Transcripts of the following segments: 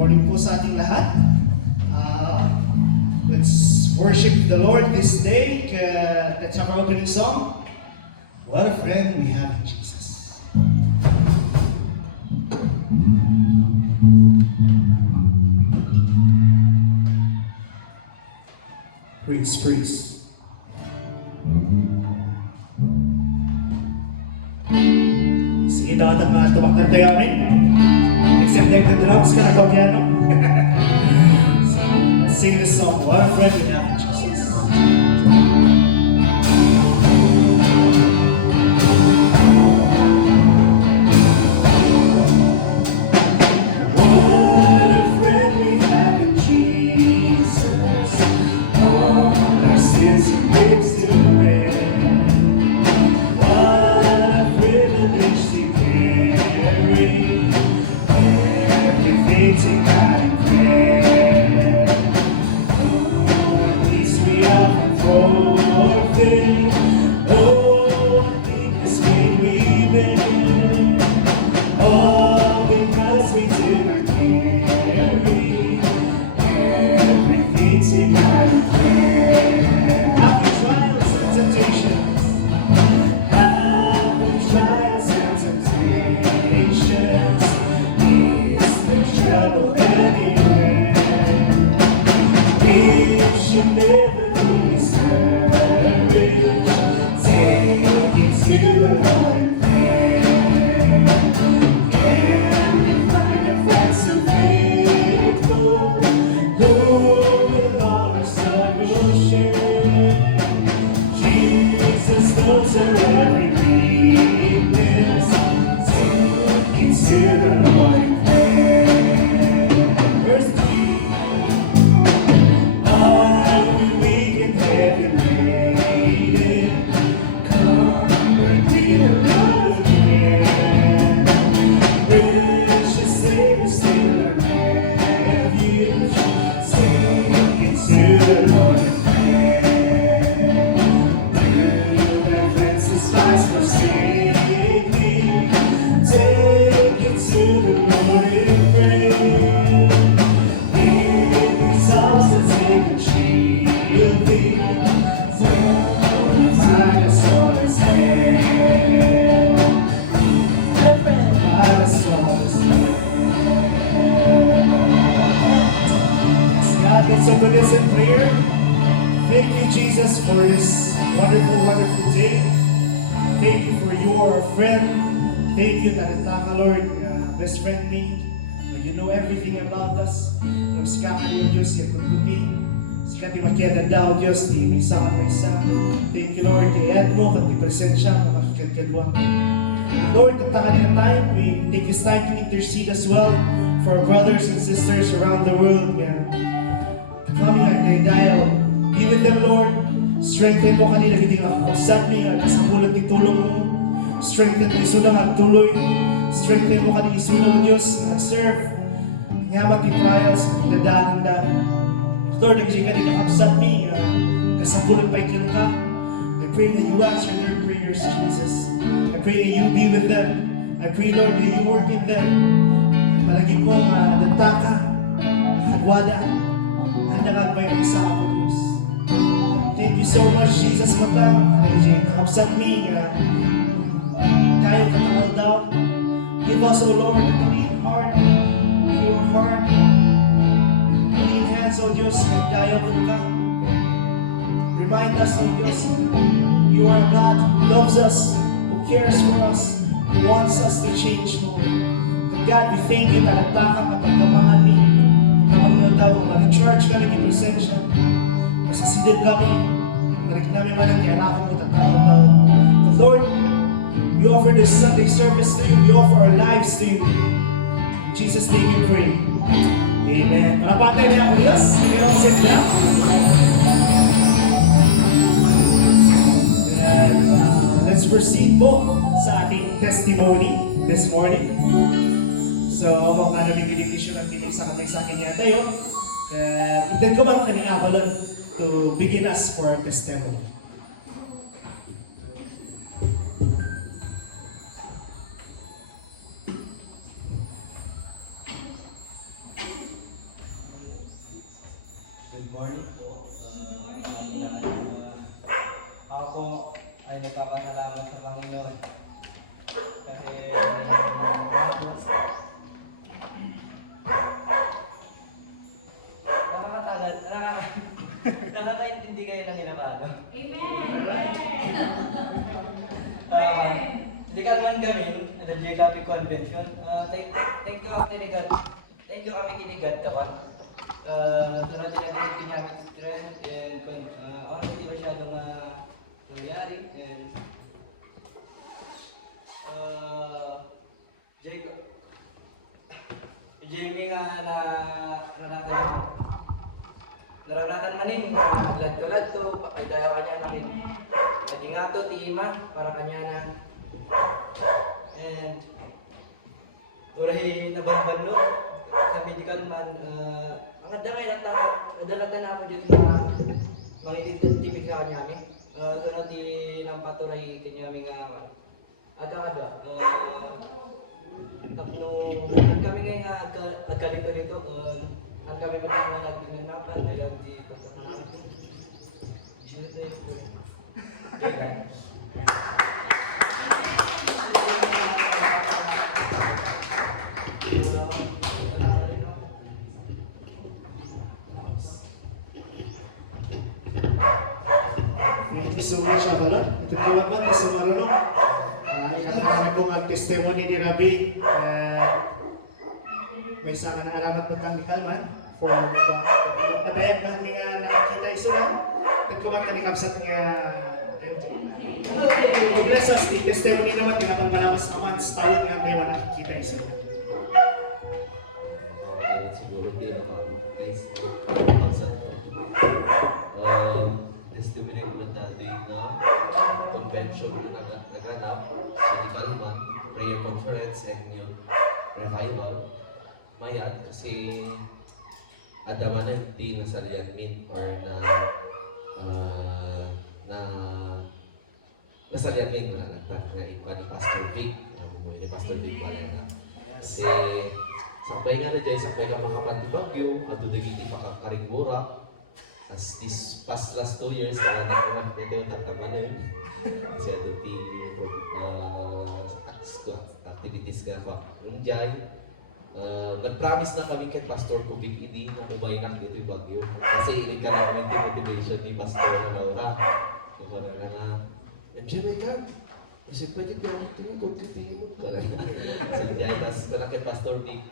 morning po sa ating lahat. Let's worship the Lord this day. Let's have our opening song. What a friend we have in Jesus. Praise, praise. Sige, dapat ang mga tumaktan tayo amin. Except like the drums ka na ito piano. So, let's sing this song. What a friend we have in Jesus. What a friend we have in Jesus. All our sins He makes to bear. What a privilege to carry everything to God in prayer. Oh, at least we often forfeit. Oh, I think this way we've been. All because we do not carry everything to God in prayer. After trials and temptations, after trials and temptations, is there trouble anywhere? It should never be discouraged. Take it to the Lord in prayer. Can you find a friend so faithful, who with all our sorrow share? Jesus knows our every weakness. Take it to the Lord in prayer. Verse 3. Are we weak and heavy laden? Come, bring the Lord again. Precious Savior, still our refuge. Take it to the Lord in prayer. Through the fences, spies forsake me. Take it to the Lord in prayer. In these arms that take a shield thee. From my soul's hand. My soul's hand. God, let's open this in prayer. Thank you, Jesus, for this wonderful, wonderful day. Thank you for your friend. Thank you, Talataka, Lord, best friend me. You know everything about us. Yung sika ka niyo, Diyos, yung kututi. Sika ti makiada daw, Diyos, di may isa ka may isa. Thank you, Lord, kay Edmo, kat i-present siya, makakikadkadwa. Lord, at the kanina time, we take this time to intercede as well for our brothers and sisters around the world. Kami nga dayo. Be with them, Lord. Strengthen mo kanila, hindi nga kakasat mi, at sa pulat ni tulong mo. Strengthen mo isunang at tuloy. Strengthen mo kanila isunang Diyos at serve. Nga mati-trials, dadaan da. Lord, hindi ka nila kakasat mi, kasapulat pa ikin ka. I pray that you answer their prayers, Jesus. I pray that you be with them. I pray, Lord, that you work in them. Palagi ko nataka, nakagwada, handa pa yung isa ako, Diyos. Thank you so much, Jesus, mata. Kakapsat mi, tayo katakal daw. Give us, O Lord, a clean heart, pure heart, clean hands, O Diyos, nagdayo ko ka. Remind us, O Diyos, you are God who loves us, who cares for us, who wants us to change, Lord. And God, we thank you, talagtakan at pagkamangan ni. Pagkamangan daw, mag-church ka, nag-present siya. Masasidid kami, narik namin man ang kianakan mo, tatawag daw. But Lord, we offer this Sunday service to you, we offer our lives to you. In Jesus' name we pray. Amen. Malapatay niya ako, Diyos. Hindi naman sit down. Let's proceed po sa ating testimony this morning. So, habang namin benediction at tinig sa kamay sa akin niya tayo, intend ko bang kanyang abalon to begin us for our testimony. the JKP Convention. Thank you kinigat. Thank you kami kinigat kapan. Sunod din natin kinamit trend and hindi masyadong nangyari and Jamie nga na naranasan manin lad to ay daya kanya namin. Lagi nga to tima para kanya na and uray nabanbanlo sa medical man ang adangay nadalatan na ako dito sa mga identific sa kanya kami. Doon natin ang patuloy kanyami nga ada tapno kami ngayon agkalito dito ang kami man mga nagnanapan dahil di pagkakaroon ko. Thank you so much, Abalon. Ito kiwag man, ito sumarunong. Ikatang kong testimony ni Rabi. May isa ka na alamat mo kang Kalman. For nabayag na nga nakakita iso lang. Nagkumag ka ni Kapsat nga bless us, the testimony naman, tinapang malamas naman sa taon nga may nakikita iso lang. Siguro din ako guys. Testimony ko na na convention na naganap sa Kalman, prayer conference and youth revival. Mayat kasi adaman na hindi nasalyanmin or nasalyanmin na nagtag nga iba ni Pastor Vic. Ni Pastor Vic wala na. Kasi sampay nga na dyan, sampay ka makapantibagyo, ato nagiging makakaringbura. As this past last 2 years, anak ko na ito yung tataman yun. Kasi ato activities ka pa. Yung dyan, nag-promise na kami kay Pastor Kubik hindi na umaynak dito yung bagyo. Kasi ilig ka na kami motivation ni Pastor Laura. So parang na, enjoy ka. Kasi pwede ka ako tingin tingin ka lang. So dyan, tapos parang kay Pastor Vic,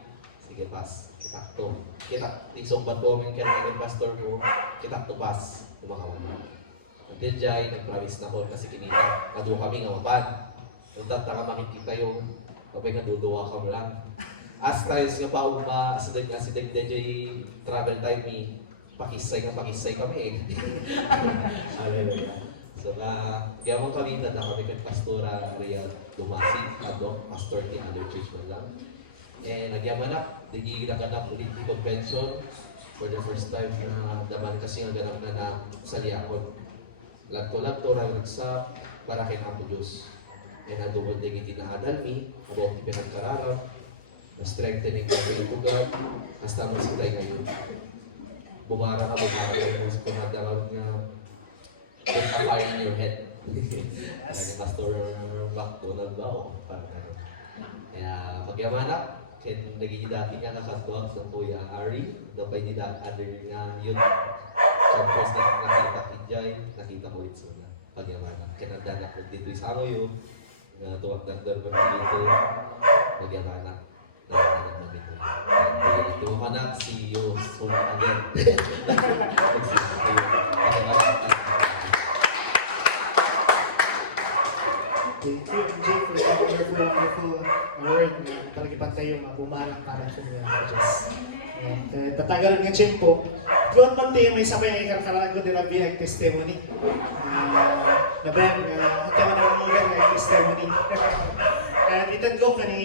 sige pas, kitak to. Kitak, tisong ba to aming kay Pastor ko, kitak to pas, kumakawan na. Until dyan, nag-promise na ko kasi kinita, kaduwa kami nga mapan. Kung tataka makikita yung, kapag naduduwa ka mo lang. As times nga pa accident DJ travel time ni pakisay kami eh. Hallelujah. So kaya mong kami na kami kay Pastora Rhea Dumasig, Pastor ni Other Church man lang. And nagyaman na, naganap ulit yung convention for the first time na daman kasi nga ganap na sa Liakon. Lagto-lagto ra nagsa para kay Apo Diyos. And adumod din itinaadal mi, about pinagkararap. Na-strengthening kami ito God, hasta mo sila ngayon. Bumara ka mo sa kumadaraw nga put a fire in your head. Parang Pastor McDonald ba o parang ano. Kaya pagyamanak, kaya naging dati niya kakatuwa sa Kuya Ari, dapat niya dati nga yun. Campus na nakita kijay, nakita ko ito na pagyamanak. Kaya nagdanak ko dito sa ako yun, na tuwag-dagdar pa dito, pagyamanak. Ito ka na, see you soon again. Thank you, MJ, for that wonderful word na talagipan tayo mabumalang para sa mga Diyos. Tatagalan nga tiyempo. Doon man tayo may sabay ang ikarkaraan ko nila bilang testimony. Nabayang, hati man ang mga testimony. Itan ko ka ni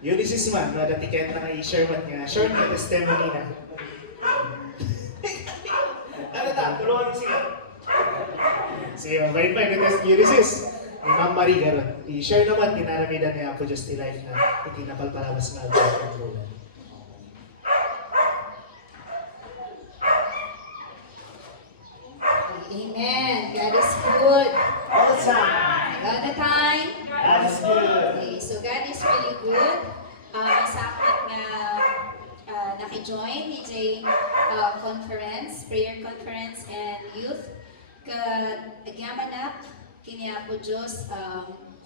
Ulysses man, dati kaya na i-share man nga, share nga testimony na. Ano ta? Tulungan sila. Sige, bye-bye na Ulysses. Ni Ma'am Marie garon. I-share naman, tinaramidan niya ako just life na itinapalpalabas na ako. Amen. God is good. All the time. All the time. God is good. Okay, so God is really good. Sakit na naki-join ni J conference, prayer conference and youth. Agyaman na kini po Diyos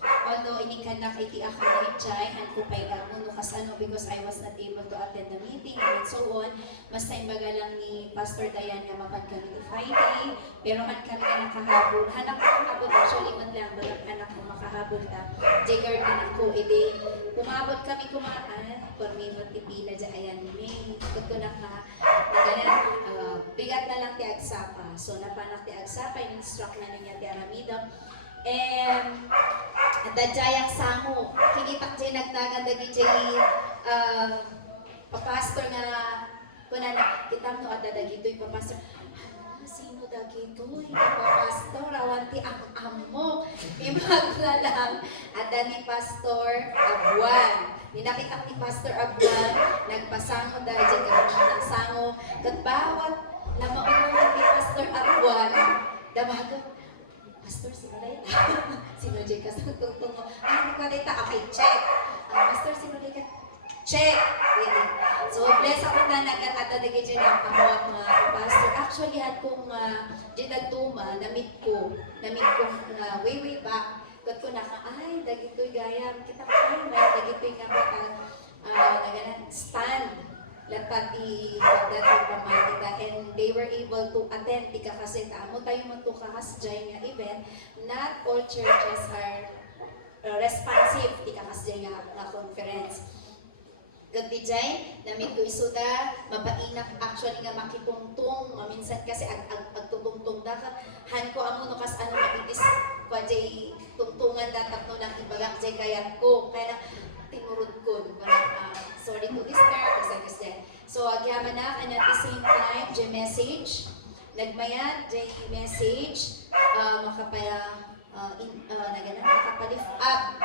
although inikanak iti ako na itchay, han ko pa'y gamuno kasano because I was not able to attend the meeting and so on. Mas imbaga lang ni Pastor Dayan nga mapan kami ni Friday, pero han kami nga nakahabol. Hanak ko makahabol, actually man lang, balang anak ko makahabol ta. Jagger din ako, edi, kumabot kami kumaan, por minut ipila dyan, ayan, may ikot ko na bigat na lang ti agsapa. So, napanak ti agsapa, in-instruct na niya ti Aramida. And, dadyayak samo, kinitak dyan nagdagan dagi dyan, papastor nga, kuna na, kitang no at dadagito yung papastor, sino dagito, yung papastor, awan ti ang-amo, imag na lang, at ni Pastor Abuan. Ninakita ni Pastor Abuan, nagpasango dahil dyan kami ng sango, kat bawat na maunuhan ni Pastor Abuan, damago, Pastor, sino na yun? Sino dyan ka sa tutong mo? Ano ka dito? Okay, check. Pastor, sino dyan ka? Check! Really. So, bless ako na nag-ata na dyan ang mga pastor. Actually, at kung dyan nagtuma, namit ko way back, kat ko na ay, dagito'y gayam. Kita ko, ay, may dagito'y nga naganan, stand. Latati pagdating pamatita and they were able to attend tika kasi amo tayo mo to kahasjay nga event. Not all churches are responsive tika kasi nga conference. Gagdi jay, namit ko isuda, mapainak actually nga makitungtong, minsan kasi agtutungtong da ka, han ko amo no kas ano mabitis kwa jay tungtungan datap no lang ibagak jay kayat ko, kaya tinurod ko, sorry to disturb, kasi. So, agyaman na, and at the same time, jay message, nagmayat, jay message, makapalift up,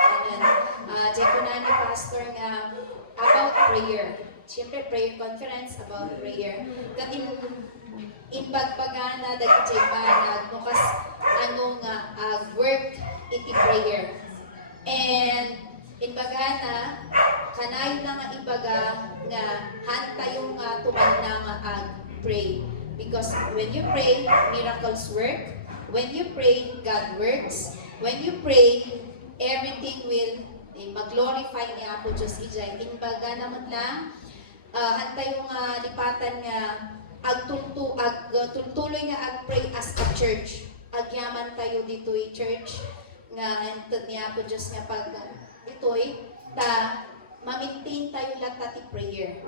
jay ko na ni Pastor nga, about prayer. Siyempre, prayer conference about prayer. Kat in pagpagana, dahil jay panag, nukas, work, iti prayer. And, imbagana, kanayo na nga imbaga nga hanta yung tuman na pray. Because when you pray, miracles work. When you pray, God works. When you pray, everything will mag-glorify ni Apo Diyos ijay. Imbaga naman lang, hanta yung lipatan nga agtuloy nga ag-pray as a church. Agyaman tayo dito church nga antod ni Apo Diyos nga pag ito'y ma-maintain tayo lahat ti prayer.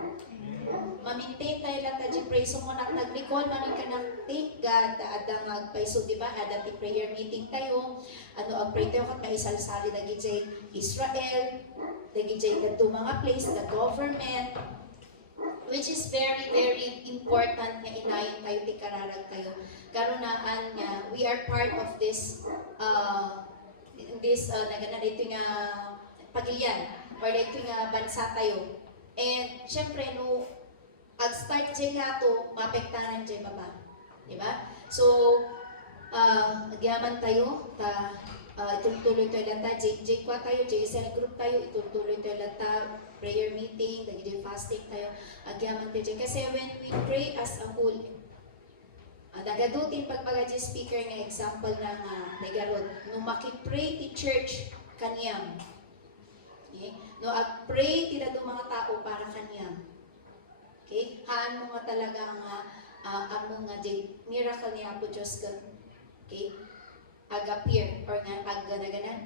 Ma-maintain tayo lahat ti prayer. So, kung nag-recall, manin ka ng thank God, adang agpaiso, di ba? Ada ti prayer meeting tayo. Ag-pray tayo kat maisalsali na gijay Israel, na gijay na mga place, the government, which is very, very important nga inayin tayo, ti kararag tayo. Karunaan nga, we are part of this, dito nga, pagilyan, or dito nga bansa tayo. And, syempre, no, ag-start dyan nga ito, mapektaran dyan baba. Diba? So, agyaman tayo, itutuloy tayo lata, J kwa tayo, JSL group tayo, itutuloy tayo lata, prayer meeting, daging fasting tayo, agyaman tayo dyan. Kasi when we pray as a whole, nagadutin pagpaga dyan speaker nga example ng nagarod, nung makipray ti church kaniyang, okay? No, ag-pray tila do mga tao para kaniyang. Okay? Haan mo nga talaga nga among nga miracle ni Apo Diyos ka. Okay? Ag-appear or nga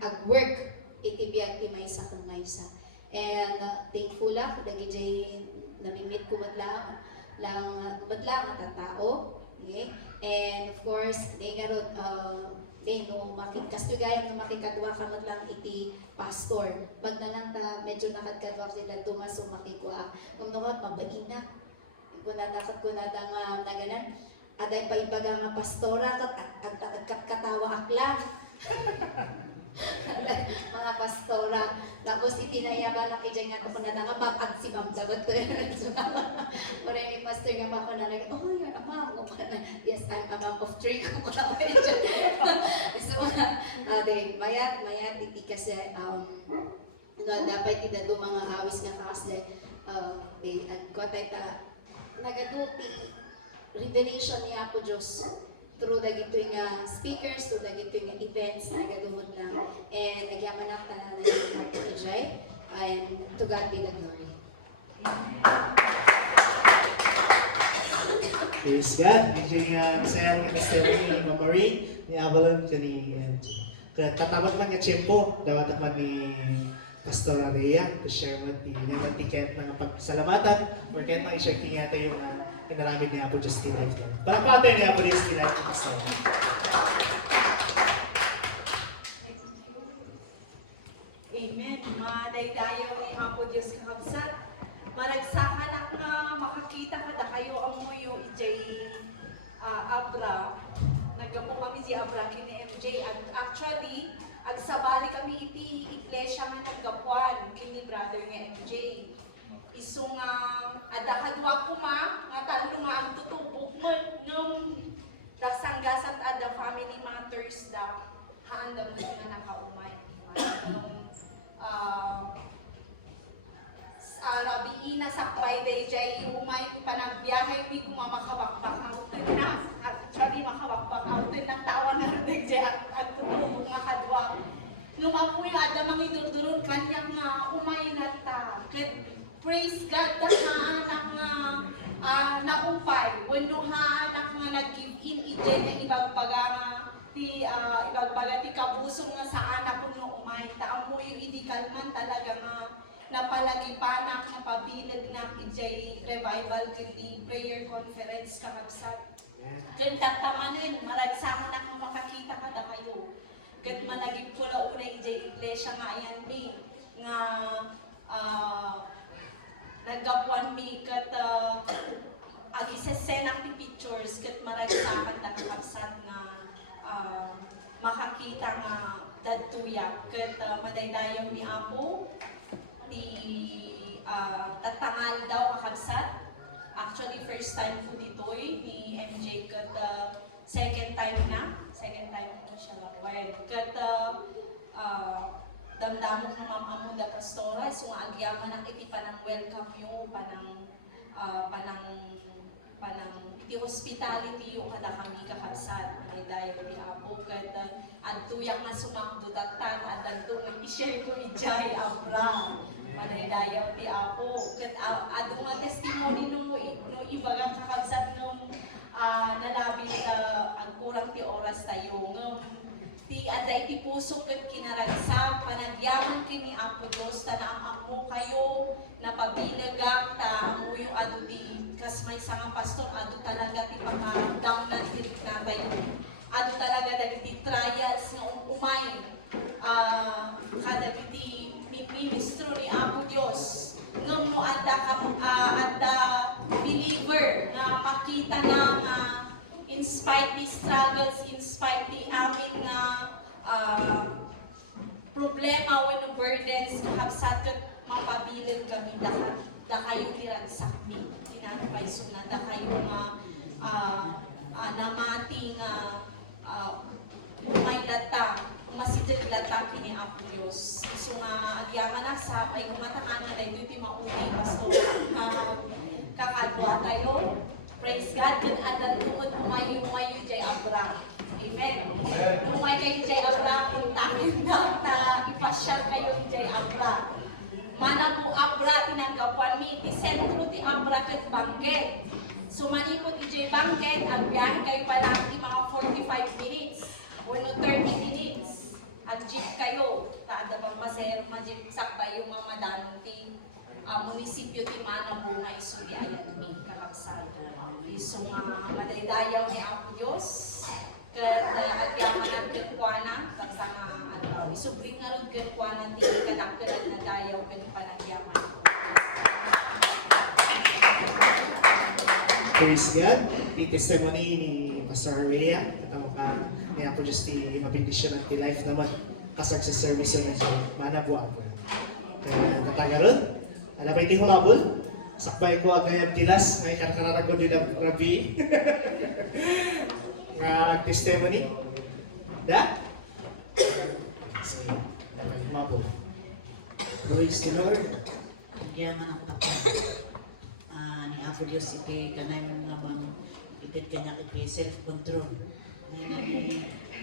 ag-work itibiyag ti maysa kung maysa. And thankful ako dagi jay namimit ko madlang at tao. Okay? And of course, di garod no makikastugayam no makikadwa ka lang iti pastor. Pag na lang ta medyo nakadkadwa sila dumaso makikuha. Kung naman mabain na. Kung nadakat ko na nga naganan. Aday pa ibaga nga pastora kat katawa aklang. Mga pastora. Tapos itinayaba na kay nga ako na nga mapag si Ma'am Dabat ko. Para ni pastor nga pa ako na like, oh, you're a mom. Yes, I'm a mom of 3. So, mayat, iti kasi, dapat iti do mga awis nga kakasle, ko tayo nagaduti, revelation ni Apo Diyos. through dagitoy nga speakers, through dagitoy nga events na nagadumod lang. And nagyaman ang tanan na yung Jai. And to God be the glory. Praise God. Medyo nga masaya nga testimony ni Mama Marie, ni Avalon, ni MJ. Kaya tatamad man nga tiyempo, dapat naman ni Pastor Rhea to share mo naman tiket ng pagsalamatan or kahit mga i-share kanya ito yung pinaramid ni Apo Justin Life. Para pa ito ni Apo Justin Life. Pastor. Amen. Madaydayaw ni Apo Diyos kakabsat. Maragsakan ang makakita ka na kayo ang muyo ijay Abra. Naggapo kami si Abra kini MJ. And actually, agsabali kami iti iglesia nga naggapuan kini brother nga MJ. Iso nga adakadwa ko nga talo nga ang tutubog mo nung dasanggasat ada family matters da haanda mo nga nakaumay. Rabiina sakbay day jay umay panagbiyahe mi kung makabakbak auton na actually makabakbak auton ng tawa na day jay ang tutubog nga kadwa lumapoy ada mga idurduron kanyang umay na ta praise God da anak nga naumpay wano anak nga nag-give in ije na ibagbaga nga ibagbaga ti kabusong nga sa anak ko no umay taamo yung idikalman talaga nga napalagipanak na pabilag na ijay revival kundi prayer conference kakabsat. Kanta tamanin maragsaman na kung makakita ka na kayo. Kat managip ko na una ijay iglesia nga ayan mi nga naggapuan mi kat agisesenang ti pictures kat maragsaman na kakabsat nga makakita nga dadtuyak kat madaydayaw ni Apo ti tatangal daw kakabsat. Actually, first time ko ditoy ni MJ kat second time ko siya lakwed. Kat damdamok na mamamo da pastora, so agyaman ang iti panang welcome yo, panang iti hospitality yung kada kami kakabsat. May dayo ni Apo kat adtuyak nga sumakdo datan at adtong i-share ko ijay Abra. Manaydayaw ti Apo. Kat ado nga testimony no ibagang kakabsat nung nalabi ang kurang ti oras tayo. Ti aday ti puso kat kinaragsak panagyaman kini Apo Diyos ta na mo kayo napabilagak ta mo yung ado ti kas may sangang pastor ado talaga ti pagka-down na ti tayo. Ado talaga dagiti trials nga umay kada ti ministro ni Apo Diyos ngam no adda believer na makita na in spite the struggles, in spite the amin na problema when the burdens kakabsat kat mapabilan kami da kayo tiragsak mi tinatapay suna da kayo namati nga umay lata masideg lata kini Apo Diyos. So nga agyaman na sa may kumataan na dahil iti maunay pastor kakadwa tayo. Praise God. Kan adan tuod umayo jay Abra. Amen. Umay kayo jay Abra puntakin na ipasyal kayo jay Abra. Mana po Abra tinanggapuan mi ti sentro ti Abra ket Bangkit. So manipot ijay Bangkit ang biyahe kayo pa lang ti mga 45 minutes o 30 minutes. At jeep kayo, taada bang pasero ma-jeep sakbay yung mga madanong ti munisipyo ti Manabo nga isuli ayan mi kakabsat. So madaydayaw ni Apo Diyos kat agyaman ang gagkuana kagsa nga isubring nga rin gagkuana ti kadakkelan na dayaw kat panagyaman. Praise God. Di testimony ni Pastor Rhea. Katamo ka ni Apo Diyos ti mabindisyon ng ti life naman. Kasag sa service yun na siya. Manabuan ko. Kaya nataga ron. Alam ba iti hulabol? Sakbay ko agayang tilas. Ngay karkararagon din ang Rabi. Nga testimony. Da? Sige. Hulabol. Praise the Lord. Nagyaman ang kapal. Ni Apo Diyos iti kanay mo nga bang itit kanya iti self-control.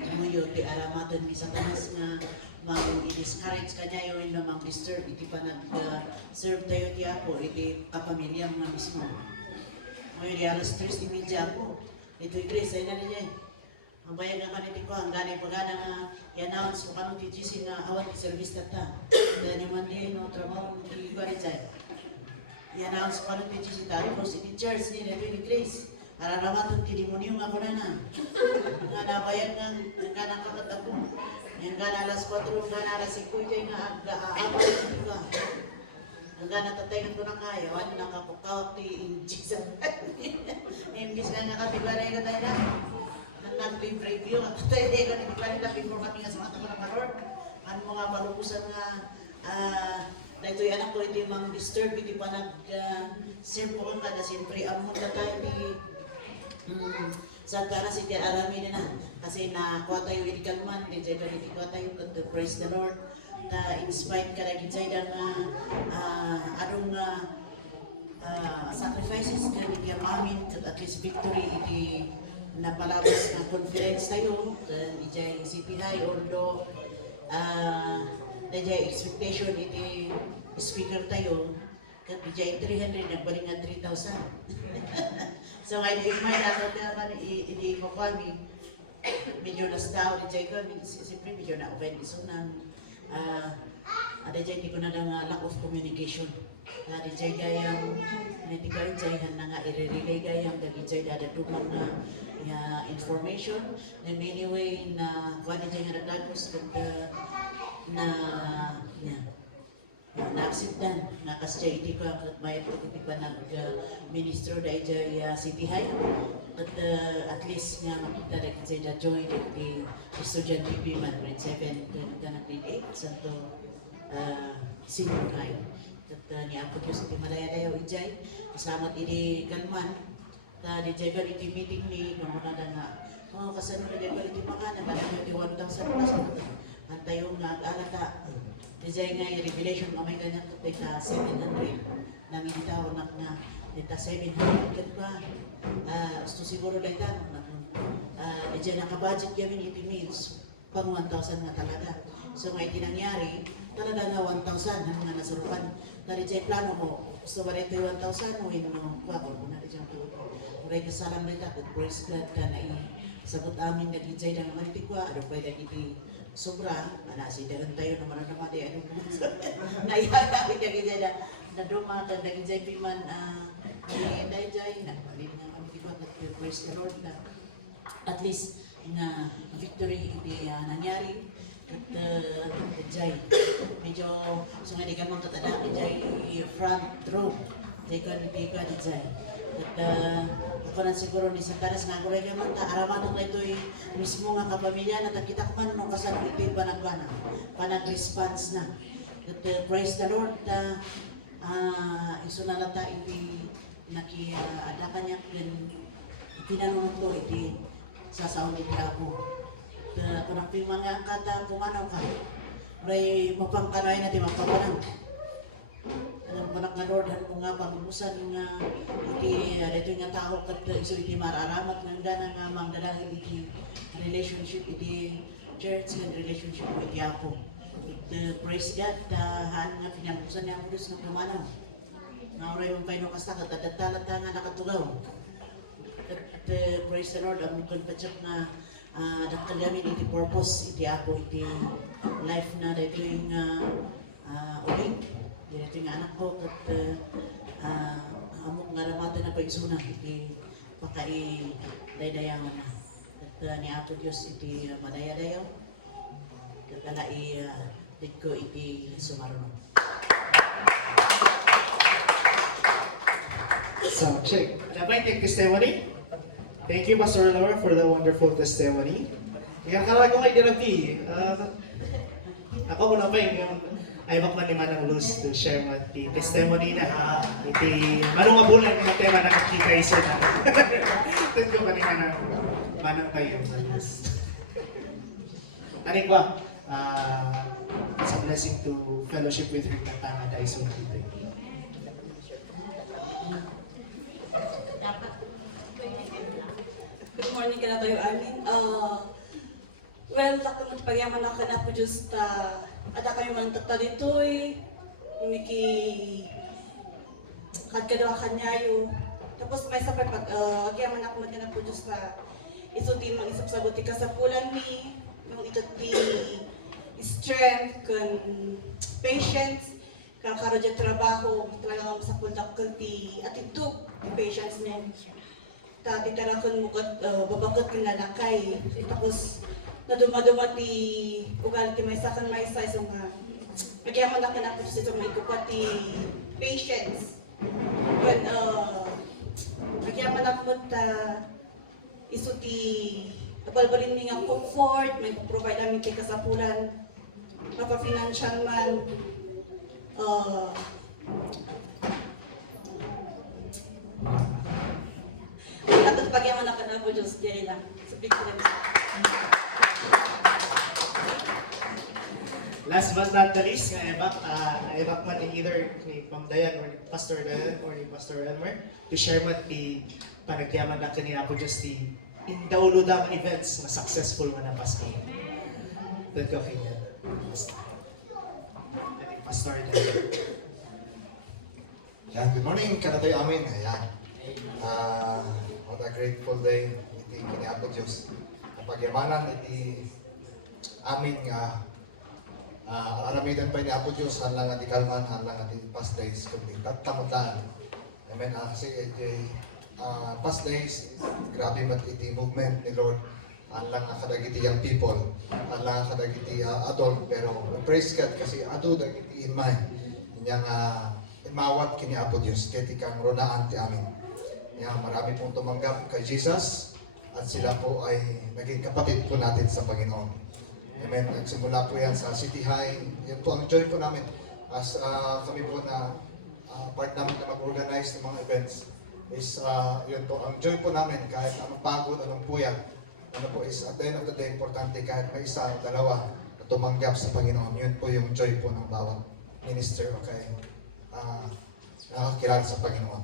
Umuyo ti aramatan ni Satanas nga mag-i-discourage kanya yung na mag-disturb iti pa nag-serve tayo ti ako iti kapamilya mga mismo. Ngayon di alas 3:30 ako. Ito'y Grace, ay na niya. Ang bayag nga kaniti ko, ang ganay pagana nga i-announce kung anong TGC nga awat i-service tata. Dahil yung mandi, no, trabaho mo ti Barizay. I-announce kung anong TGC tayo, tapos iti church din, ito yung Grace. Araramatong tinimunium ako na. Nga nabayag nga nakakat ako. Yang nga na alas 4, nga na alas 5, kaya nga aga-aabay ko ka. Ang nga natatayin ko na kaya, ano nakapukawak ti Jesus. Imbis nga nakatibalay ka tayo na. Nag-team review, natatayin ko, nagtibalay na before kami nga sa mga tako ng Lord. Ano mo nga malukusan nga, na ito'y anak ko, hindi mang disturb, hindi pa nag-serve ko ka na siyempre, amon ka tayo ni sa para si Tia Arami na kasi nakuha tayo medical man, di dyan ka kuha tayo to praise the Lord ta inspired ka na ginsay na anong sacrifices ka ni Tia Mamin at least victory iti napalabas na conference tayo di dyan CPI although di dyan expectation iti speaker tayo kat di dyan 300 nagbalik nga 3,000 so ngayon, if may naman hindi ko kami, medyo nastaw, di dyan ko, siyempre medyo na-open iso ng, ada dyan di ko na lang lack of communication. Di dyan gayang, hindi ko rin dyan na nga i-relay gayang, di dyan ada dumang na information, in many way na, kung di dyan nga nagdagos, na, na-acceptan na kasi hindi ko ang mayat ko hindi pa nag-ministro dahil dyan City High at least nga makita na kasi na-join the student TV man grade 7 ka na grade 8 santo senior high at niapot ko sa Timalaya dayo ijay kasama ini kalman na di dyan iti meeting ni kamuna na nga kasano na dyan iti makanan na di 1,000 plus antayong nag-alata Dizay nga yung revelation nga may ganyan ito ka 700 nang itaw na dita 700 kat ba gusto siguro na ito dizay nakabudget yamin iti means pang 1,000 nga talaga so nga iti nangyari talaga nga 1,000 ang mga nasurupan na dizay plano ko gusto ba ito 1,000 o no kwa ko na dizay ko uray kasalam na ito at praise God ka na sagot amin na dizay na naman tikwa ano pwede iti sobra, sidagan tayo naman ang namati, ano po. Naiyagawin na gizay na dumatan, na gizay piman, dahil dahil, nagpalit na kami diba, praise the Lord na at least na victory hindi nangyari. At dahil, medyo, so nga di ka mong tatada, dahil front row, dahil ka dahil. At ako na siguro ni Satanas nga gulay ka man ta araman na ito'y mismo nga kapamilya na takita ko man nung kasano ito'y panag-response na. At praise the Lord na iso na lang ta iti naki-ada kanya pinanunod ko iti sasaon iti ako. At kung nakpilman nga kata pumanaw ka, may mapangkanay natin magpapanang. Alam ko nga Lord, ano mo nga pag-ubusan nga ito nga tao kat iso iti mararamat ng gana nga magdalahil iti relationship iti church and relationship iti ako. Praise God, haan nga pinabusan niya ang Diyos na pumanaw. Nga oray mong kayo kastakat at talata nga nakatugaw. At praise the Lord, ang konpatsyak nga daktal yamin iti purpose iti ako iti life na dito yung uling. Ito yung anak ko at amok nga ramatan na pagsuna iti pakai daydayangan na. At ni Apo Diyos iti madaya-dayaw at alai ko iti sumarunong. Sound check. Ano ba yung testimony? Thank you, Pastor Laura, for the wonderful testimony. Kaya ko kay Dirabi. Ako muna pa yung ay bakman ni Manang Luz to share mo the testimony na iti manong abulan ng tema na nakikita iso na. Thank you pa ni Manang kayo. Aning ko, it's a blessing to fellowship with her katanga da iso na dito. good morning ka na tayo, amin. Well, takot pagyaman na ka na po Diyos ada kayo man tatalitoy, umiki kadkadawa kanyayo. Tapos may sapay pag agyaman ako man na po Diyos iso di mang isap sagot ka sa pulan mi, yung ito di strength, kan patience, kan karadya trabaho, talagang sa puntak kan ti attitude, ti patience niya. Tati tarakon mo kat babakot ka na nakay. Tapos naduma-duma ti ugal ti may sakan may size nga. Nagyaman na ka na po sa may kupa ti patience. When nagyaman na po iso ti nabalbalin mi nga comfort, may provide namin kay kasapulan, mapa-financial man, At pagyaman na ka na po Diyos, diyan lang. Sa picture Last but not the least, ebak man ni either ni Ma'am Dayan or ni Pastor Dayan or ni Pastor Elmer to share man ti panagyaman na kanina po just the indauludang events na successful man na Pasko. Doon ko kanya. Pastor Dayan. Yan, good morning, kanatoy amin. Ayan. What a grateful day. Iti kiniapo Diyos. Pagyamanan, iti amin nga aramidan pa ni Apo Diyos, hanlang ati kalman, hanlang ati past days, kundi tattamutan. Amen. Kasi iti past days, grabe mat iti movement ni Lord. Hanlang kadagiti young people, hanlang kadagiti adult, pero praise God kasi ado dagiti in mind. Inyang mawat kini Apo Diyos, kaya kang ronaan ti amin. Yan, marami pong tumanggap kay Jesus at sila po ay naging kapatid po natin sa Panginoon. Amen. Nagsimula po yan sa City High. Yan po ang joy po namin as kami po na part namin na mag-organize ng mga events is yun po ang joy po namin kahit anong pagod, anong puyat. Ano po is at the end of the day, importante kahit may isa, dalawa na tumanggap sa Panginoon. Yun po yung joy po ng bawat minister o kay nakakilala sa Panginoon.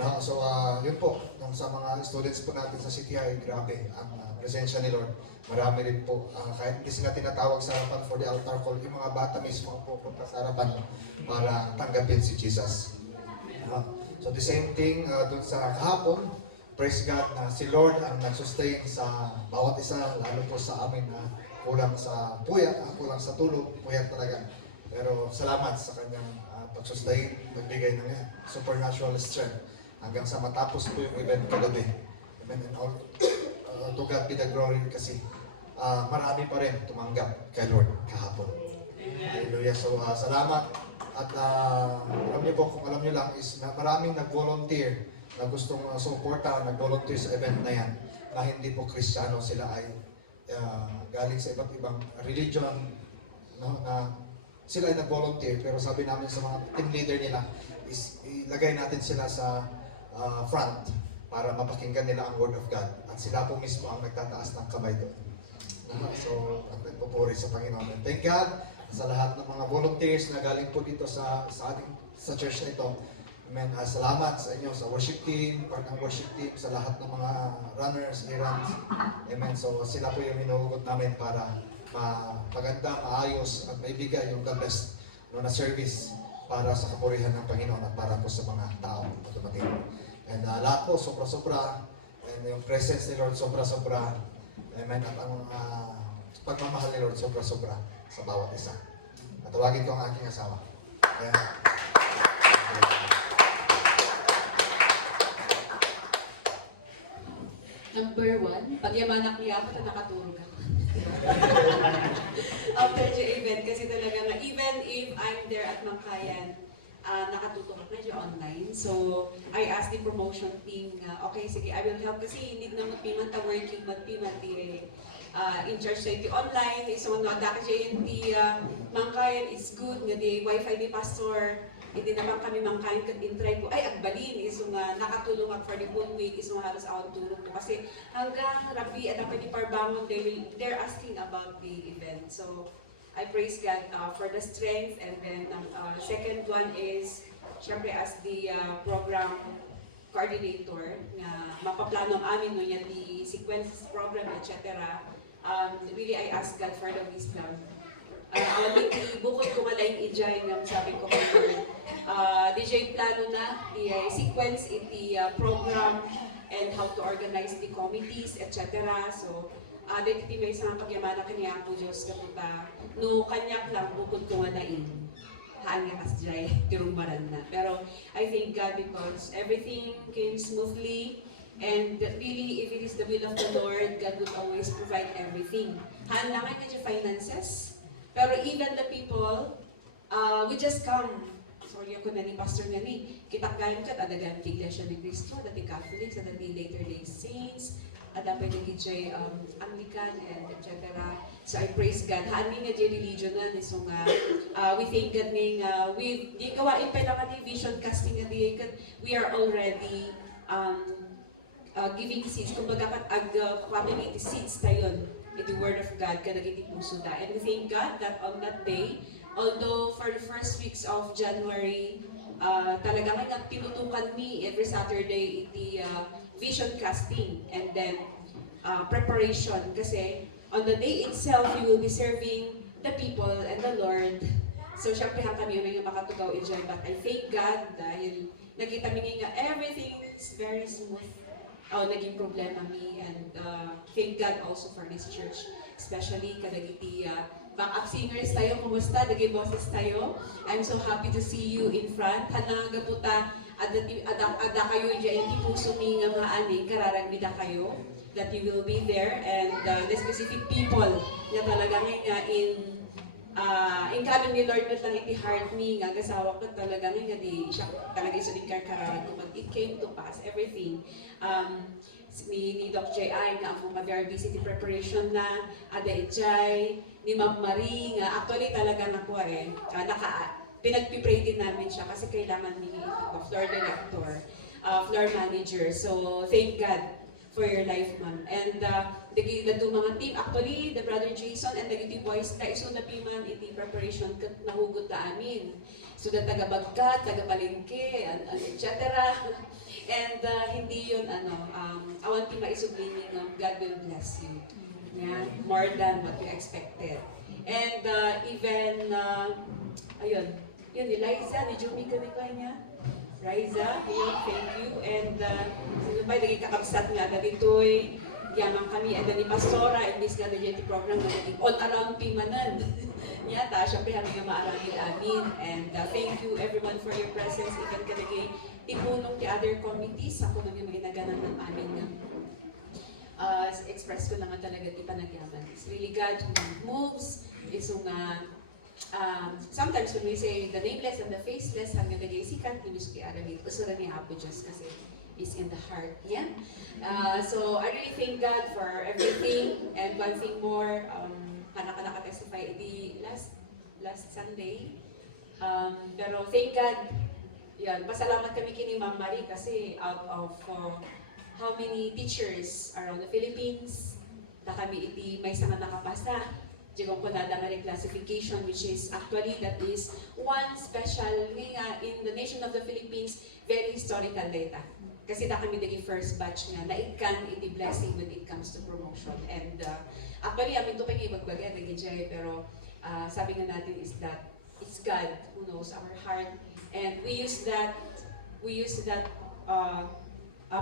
No? So, yun po, yung sa mga students po natin sa CTI, grabe, ang presensya ni Lord. Marami rin po, kahit hindi sila tinatawag sa harapan for the altar call, yung mga bata mismo ang pupunta sa harapan para tanggapin si Jesus. So, the same thing dun sa kahapon, praise God na si Lord ang nag-sustain sa bawat isa, lalo po sa amin na kulang sa puyat, kulang sa tulog, puyat talaga. Pero salamat sa kanyang pag-sustain, nagbigay ng supernatural strength hanggang sa matapos po yung event kagabi. Amen. And all, to God be the glory kasi marami pa rin tumanggap kay Lord kahapon. Hallelujah. So salamat. At alam niyo po, kung alam niyo lang is na maraming nag-volunteer na gustong suporta, nag-volunteer sa event na yan na hindi po Kristiyano, sila ay galing sa iba't ibang religion, no, na sila ay nag-volunteer, pero sabi namin sa mga team leader nila is ilagay natin sila sa front para mapakinggan nila ang Word of God. At sila po mismo ang nagtataas ng kamay doon. So, at nagpupuri sa Panginoon. And thank God sa lahat ng mga volunteers na galing po dito sa church na ito. Amen. Salamat sa inyo, sa worship team, part ng worship team, sa lahat ng mga runners, errands. Amen. So, sila po yung hinuhugot namin para maganda, maayos, at maibigay yung the best na service para sa kapurihan ng Panginoon at para po sa mga tao na dumating. And lahat po, sobra-sobra. And yung presence ni Lord, sobra-sobra. Amen. At ang pagmamahal ni Lord, sobra-sobra sa bawat isa. At tawagin ko ang aking asawa. Ayan. Number 1, pagyamanak niya ako na nakatulog ako. After the event, kasi talaga nga, even if I'm there at Mangkayan, nakatutok medyo online. So, I asked the promotion team, okay, sige, I will help kasi need na magpiman ta working, magpiman di in charge sa iti online, so no, daka JNT, Mangkayan is good, nga di wifi di pastor, hindi naman kami Mangkayan kat intry ko, ay agbalin, iso nga nakatulong ako for the whole week, iso nga halos ako tulong ko. Kasi hanggang Rabi at ako di Parbangon, they're asking about the event. So, I praise God for the strength, and then second one is, syempre as the program coordinator nga mapaplano amin no yan di sequence program etc. Really I ask God for the wisdom. Bukod ko nga laing ijay nga sabi ko kay Lord, DJ plano na i-sequence iti program and how to organize the committees etc. So dahil iti may isang pagyamana kaniya po Diyos kaputa no kanyak lang bukod ko nga laing haan nga kasjay tirumbaran na. Pero I thank God because everything came smoothly and really if it is the will of the Lord, God would always provide everything. Haan lang nga yung finances, pero even the people, we just come. Sorry ako na ni Pastor nga ni, kitakain ka, adagan ti Iglesia ni Cristo, dati Catholics, dati Later Day Saints, dapat naging jay Anglican and etc. So I praise God. Haan nga jay religion na, so nga, we thank God nga, di gawain pa naman yung vision casting nga di, we are already giving seeds. Kumbaga community seeds tayon in the Word of God, kanagiti puso da. And we thank God that on that day, although for the first weeks of January, talaga nga tinutukan me every Saturday iti vision casting and then preparation kasi on the day itself you will be serving the people and the Lord. So syempre kami yung makatugaw enjoy, but I thank God dahil nakita mi nga everything is very smooth. Naging problema mi and thank God also for this church, especially kadagiti backup singers tayo, kumusta? Dagay boses tayo. I'm so happy to see you in front. Hanang gaputa, ada kayo dyan, hindi puso mi nga maani, kararagmida kayo, that you will be there, and the specific people na talaga nga in kami ni Lord lang iti heart me nga gasawa ko talaga nga di siya talaga isa din karkararag ko it came to pass everything ni Doc J.I. nga ako mag-very busy the preparation na ada itjay ni Ma'am Marie nga actually talaga na po pinagpipray din namin siya kasi kailangan ni floor director, floor manager, so thank God for your life, ma'am. And the two mga team, actually, the brother Jason and the boys, iso na piman iti preparation kat nahugot na amin. So the taga-Bagkat, taga-Palengke, etc. And hindi yun, awan ti maisublining, God will bless you. Yeah, more than what you expected. And even, ayun, yun, ni Liza, ni Jumi ka niya. Riza, thank you. And sino ba, naging kakabsat nga na dito'y yaman kami, and ni Pastora, and this nga na dyan program na naging on around pimanan. Yata, syempre kami nga maarangin amin. And thank you everyone for your presence, even ka naging ipunong ti other committees. Ako namin maginaganan ng amin nga. Express ko naman talaga ti panagyaman. It's really God who moves. It's sometimes when we say the nameless and the faceless, hanggang nag-iisikan, tinus kay Aramid, usura ni Apo Diyos kasi is in the heart. Yeah? So I really thank God for everything. And one thing more, nakatestify the last Sunday. Pero thank God, yan, pasalamat kami kini Ma'am Marie kasi out of how many teachers around the Philippines, na kami iti may sanga nakapasa. Digong po nada nga reclassification, which is actually that is one special in the nation of the Philippines, very historical data. Kasi da kami naging first batch nga na it can iti blessing when it comes to promotion. And actually, amin to pa yung magbagay, naging jay, pero sabi nga natin is that it's God who knows our heart. And we use that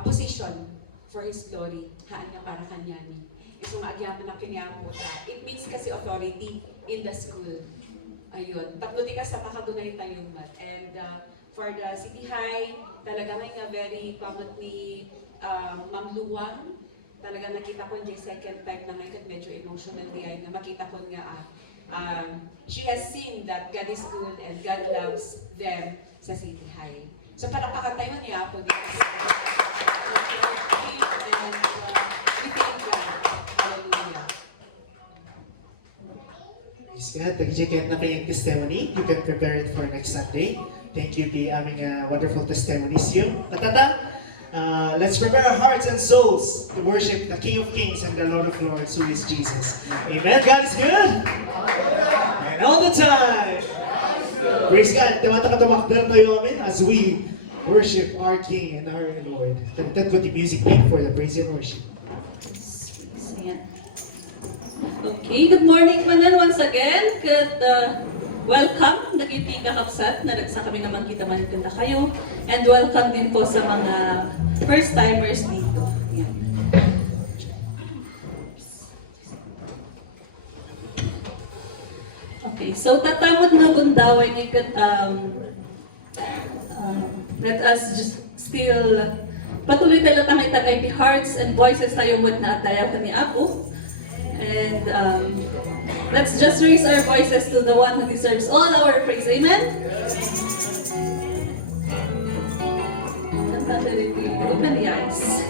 position for His glory. Haan nga para kanyani. Isang agyaman na kinyapo ta. It means kasi authority in the school. Ayun. Tatlo di ka sa kakagunay tayong mat. And for the City High, talaga nga very pamot ni Ma'am Luwang. Talaga nakita ko yung second time na ngayon medyo emotional niya. Na makita ko nga she has seen that God is good and God loves them sa City High. So palakpakan tayo niya po dito. And we thank God. Praise God. Nag-check na kayong testimony. You can prepare it for next Sunday. Thank you, P. Aming wonderful testimonies yun. Tatata, let's prepare our hearts and souls to worship the King of Kings and the Lord of Lords, who is Jesus. Amen. God is good. And all the time. Praise God. Tumata ka tumakdal tayo amin as we worship our King and our Lord. That what the music made for the praise and worship. Ayan. Okay, good morning manan once again. Good welcome, nagiti kakapsat, naragsa kami naman kita man kanda kayo. And welcome din po sa mga first timers dito. Ayan. Okay, so tatamod na bundaway ikat let us just still patuloy tayo tangay tagay the hearts and voices tayo mo't na tayo ni Apo. And let's just raise our voices to the one who deserves all our praise. Amen? Open the eyes.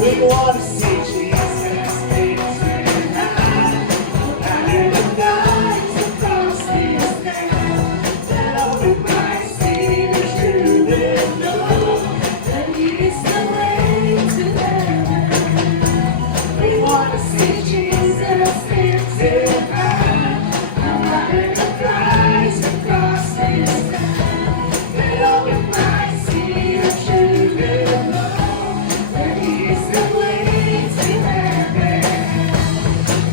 We want to see Jesus lifted high, higher than skies across this land. That all we might see the truth and know that He is the way to heaven. We want to see Jesus lifted high, higher than skies across this land. That all we might see the truth and know that He is the way to heaven.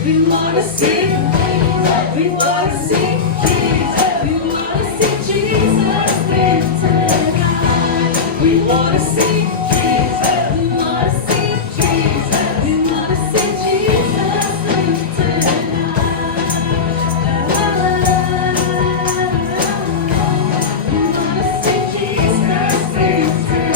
We wanna see, we wanna see Jesus, we wanna see Jesus lifted high. We wanna see Jesus, we wanna see Jesus, we wanna see Jesus lifted high. We wanna see Jesus lifted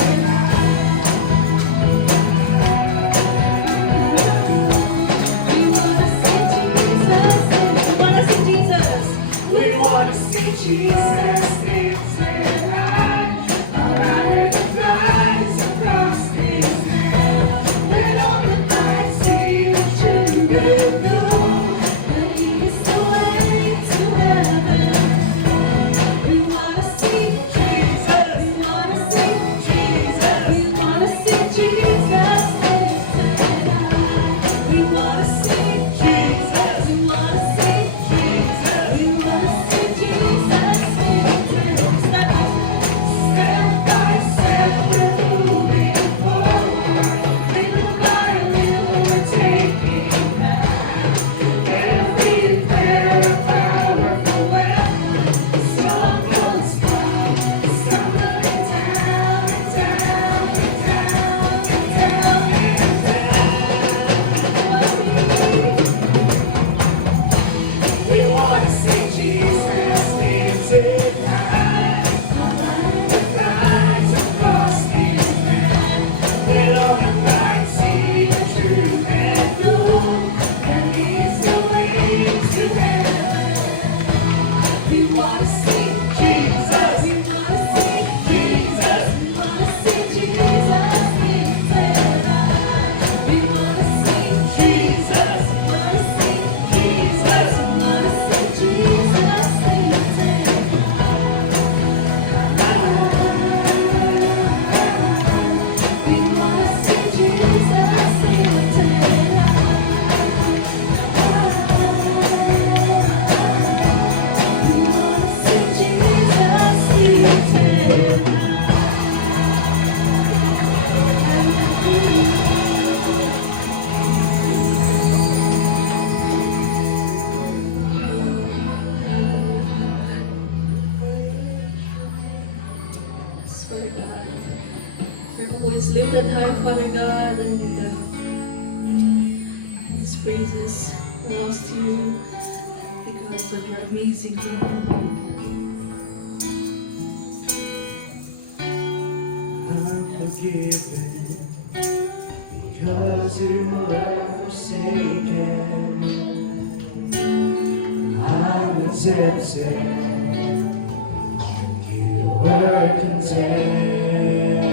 We wanna see Jesus lifted high, higher than skies across this land. Let all the night see the truth and know that He is the way to heaven. We wanna see Jesus, we wanna see Jesus, we wanna see Jesus lifted high. We wanna see Jesus, we wanna see Jesus, we wanna see Jesus lifted step by step we're moving forward. Little by little we're taking back. Every prayer a powerful weapon. Strong comes from stumbling down and down and down and down and down. We wanna see Jesus lifted high, God. For who is lifted high, Father God, and His praises belongs to you because of your amazing love. I'm forgiven because you were forsaken. I was tempted, you were content.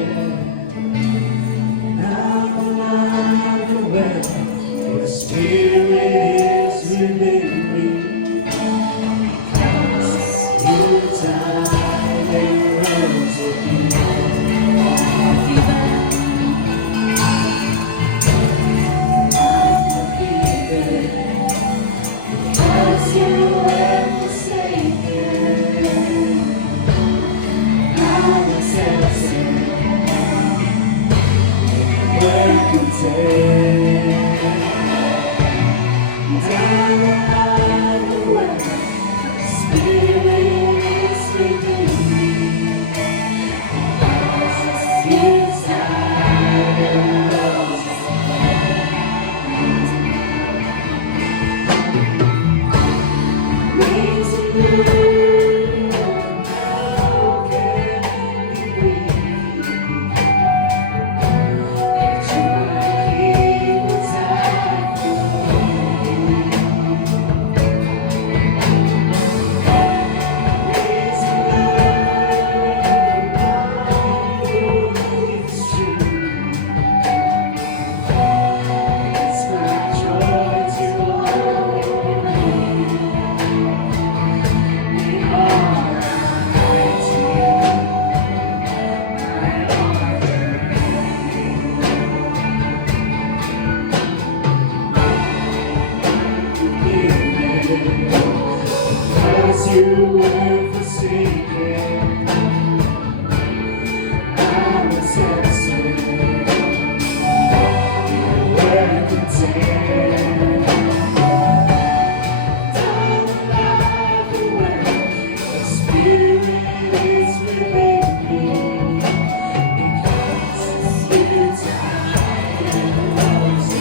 Now I'm aware your spirit is within me. Because you died and rose again. Because you were forsaken, I was absent, were content. Down on the way, Spirit is within me. You died and rose amazing love, how can you be? If joy was out for me. Amazing love, it's true. It's my joy to hold me all right to you. Because you were forsaken, I was absent, you were content. Down along the way, the Spirit is within me. Because you died and rose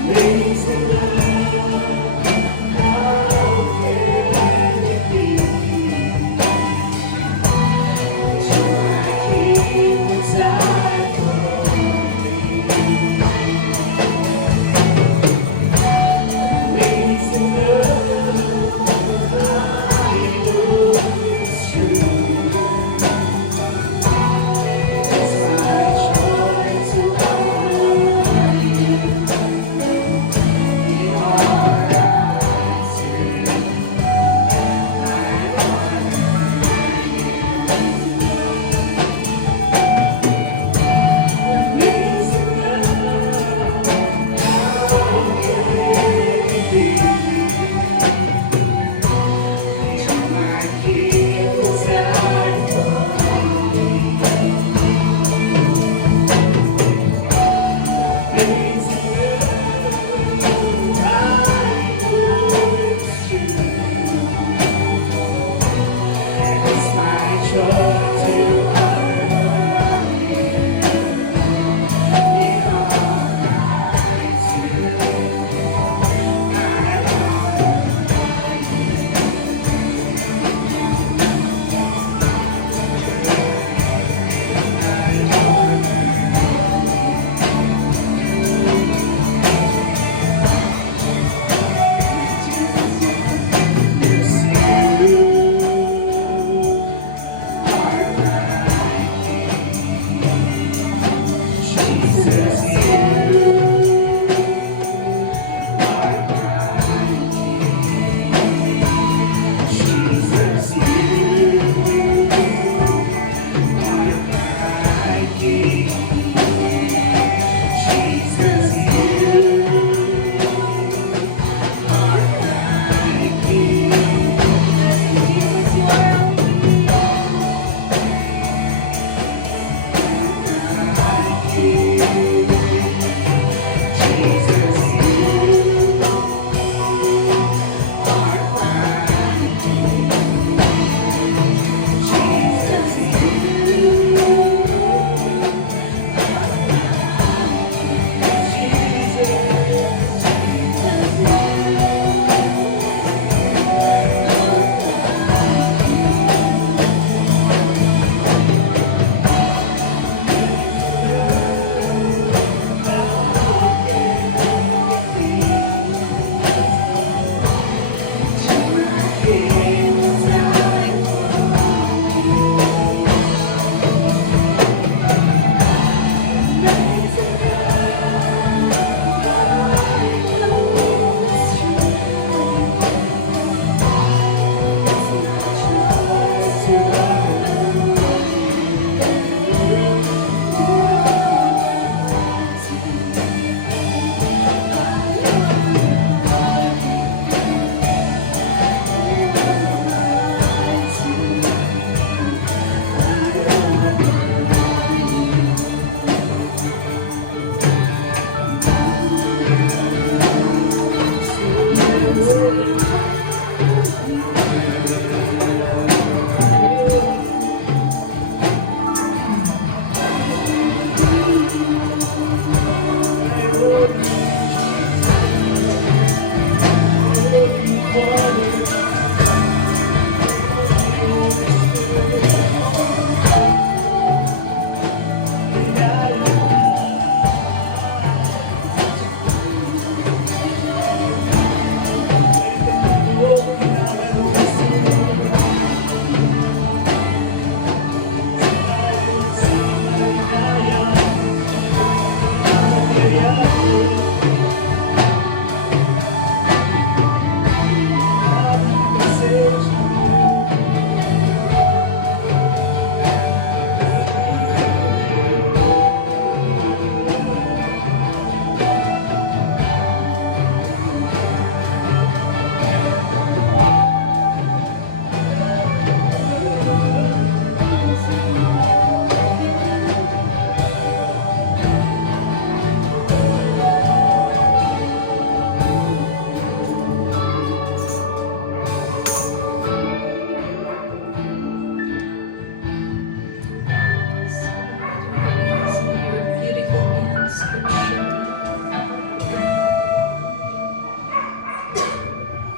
amazing love, how can it be? Joy was out for me. Amazing love.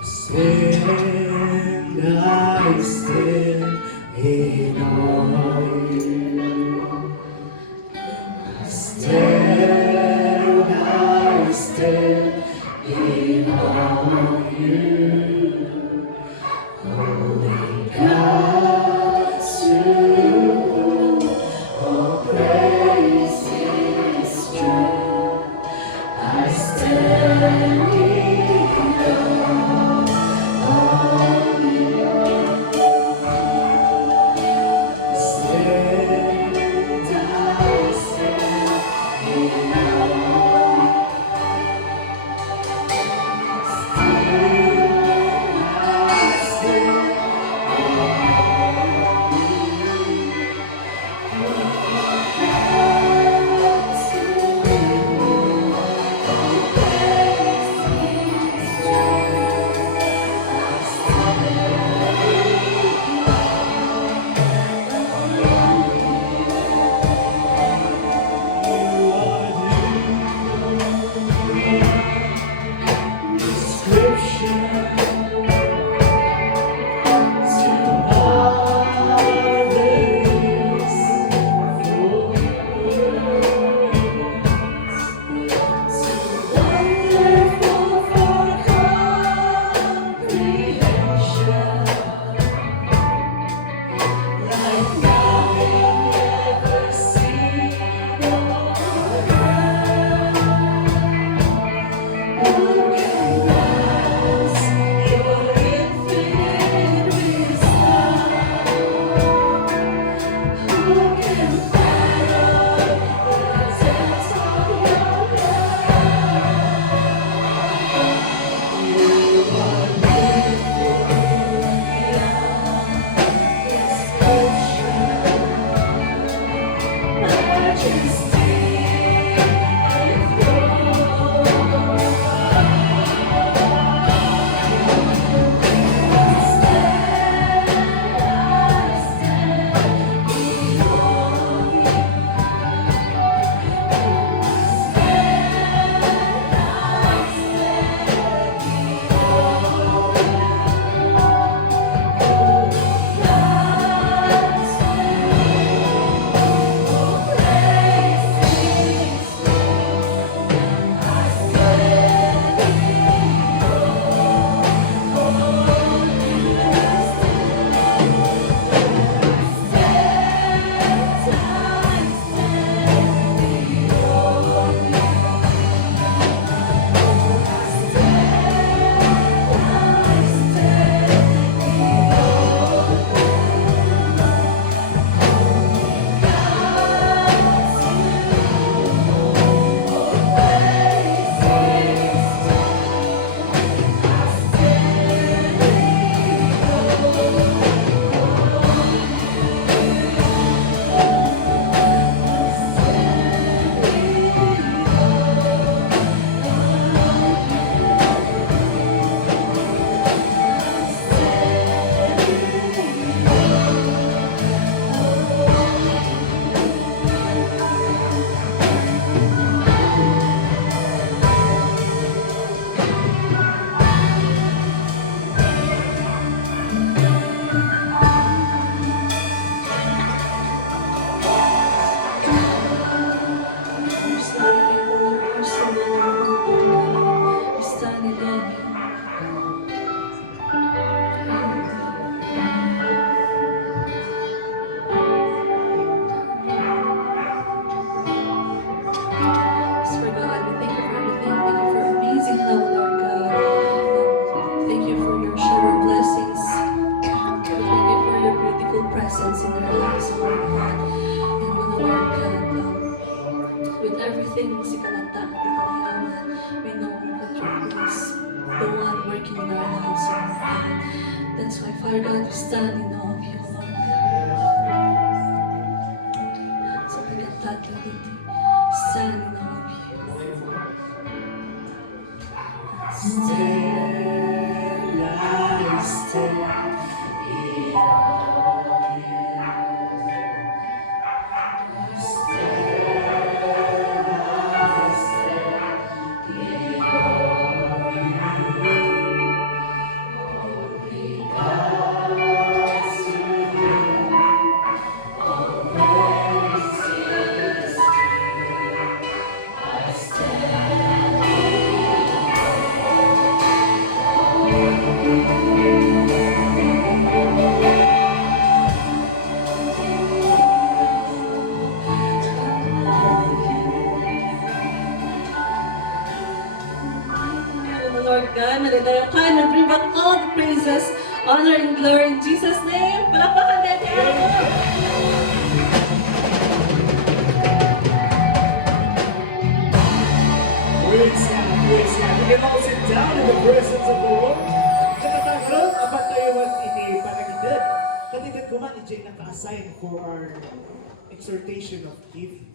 Stand I stand in awe of you. Stand I stand in awe of you. Holy God, to you all praise is due. I stand in awe of you. Stand I stand in awe. Stand working in our lives, Lord God. That's why, Father God, we stand in awe of you, Lord God. So we can stand in awe of you. Still I stand in awe of you. Lord God, nalalayo ka, and bring back all the praises, honor, and glory in Jesus' name. Palakpakan natin ako. Praise God, praise God. We can all sit down in the presence of the Lord. Katatagalog, apat tayo at iti-panagitid. Katitid ko man, iti naka-assign for our exhortation of giving.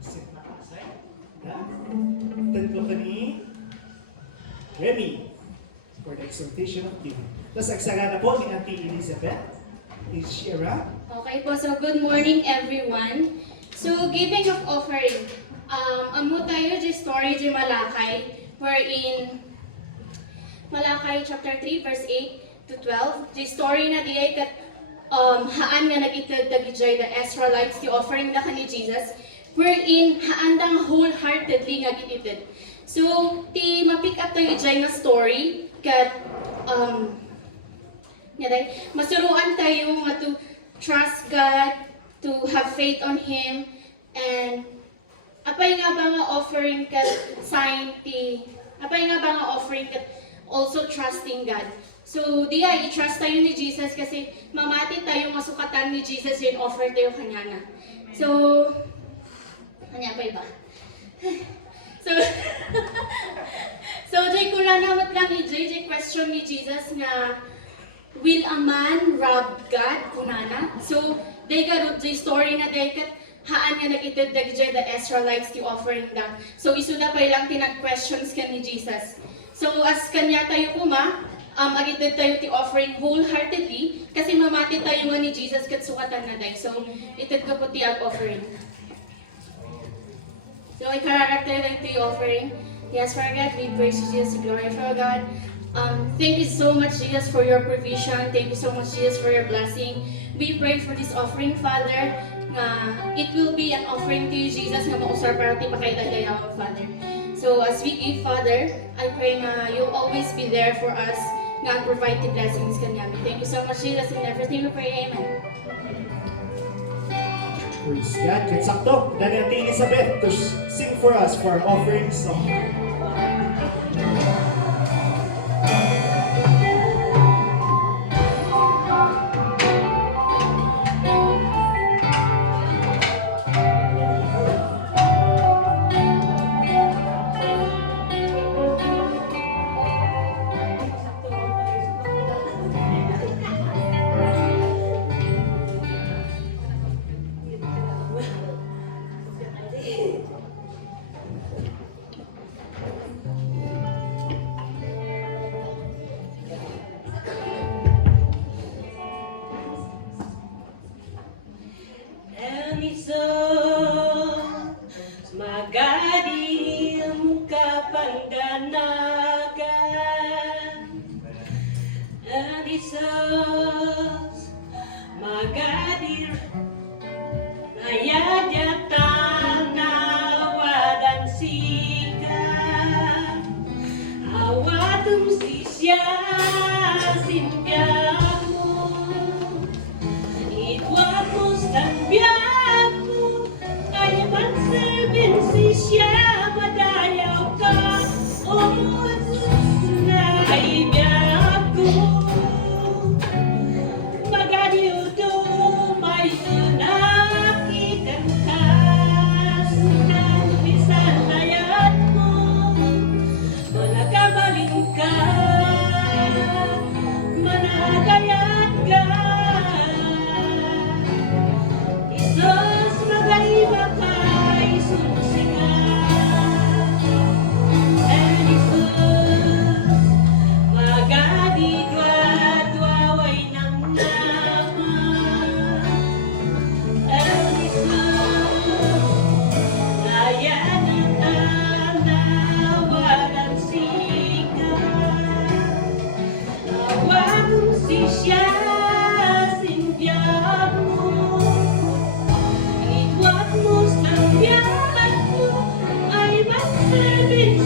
Sit naka-assign. Yeah? Tad ko kani Remy for the exhortation of giving. Tapos agsaga na po ni Auntie Elizabeth. Is she around? Okay po, so good morning everyone. So giving of offering. Amo tayo di story di Malakay wherein Malakay chapter 3 verse 8 to 12. The story na di ay kat haan nga nagitid dagijay the Israelites the offering na ni Jesus wherein haandang wholeheartedly nga gititid. So ti ma-pick up tayo jay nga story kat masuruan tayo nga to trust God, to have faith on Him, and apay nga ba nga offering ka sign ti, apay nga ba nga offering ka also trusting God. So diya, i-trust tayo ni Jesus kasi mamati tayo masukatan ni Jesus yung offer tayo kanya na. So, kanya pa iba? So, so jay kulanawat lang ni JJ question ni Jesus nga, will a man rob God kunana? So, they got the story na they kat haan nga nagitid dagjay the Israelites the offering da. So, isuda pa ilang tinag questions kan ni Jesus. So, as kanya tayo kuma, agitid tayo ti offering wholeheartedly kasi mamati tayo nga ni Jesus kat sukatan na day. So, itid ka po ti ag offering. So, ikararap tayo lang ti offering. Yes, for God, we praise you, Jesus, we glorify God. Thank you so much, Jesus, for your provision. Thank you so much, Jesus, for your blessing. We pray for this offering, Father. It will be an offering to you, Jesus, nga mausar para ti pakaitagayawang, Father. So as we give, Father, I pray na you'll always be there for us, nga provide the blessings kanyami. Thank you so much, Jesus, in everything we pray. Amen. Praise God. Katsakto, Dani Auntie Elizabeth to sing for us for our offering song. And it's all magadi ang kapandanagan. And it's all magadi ayadatan awadan sikat awadum sisya simpiamu itwapos tambiaku ayaman serbin sisya madayaw ka na ibiaku magadiudo may nakikantas na bisan ayat mo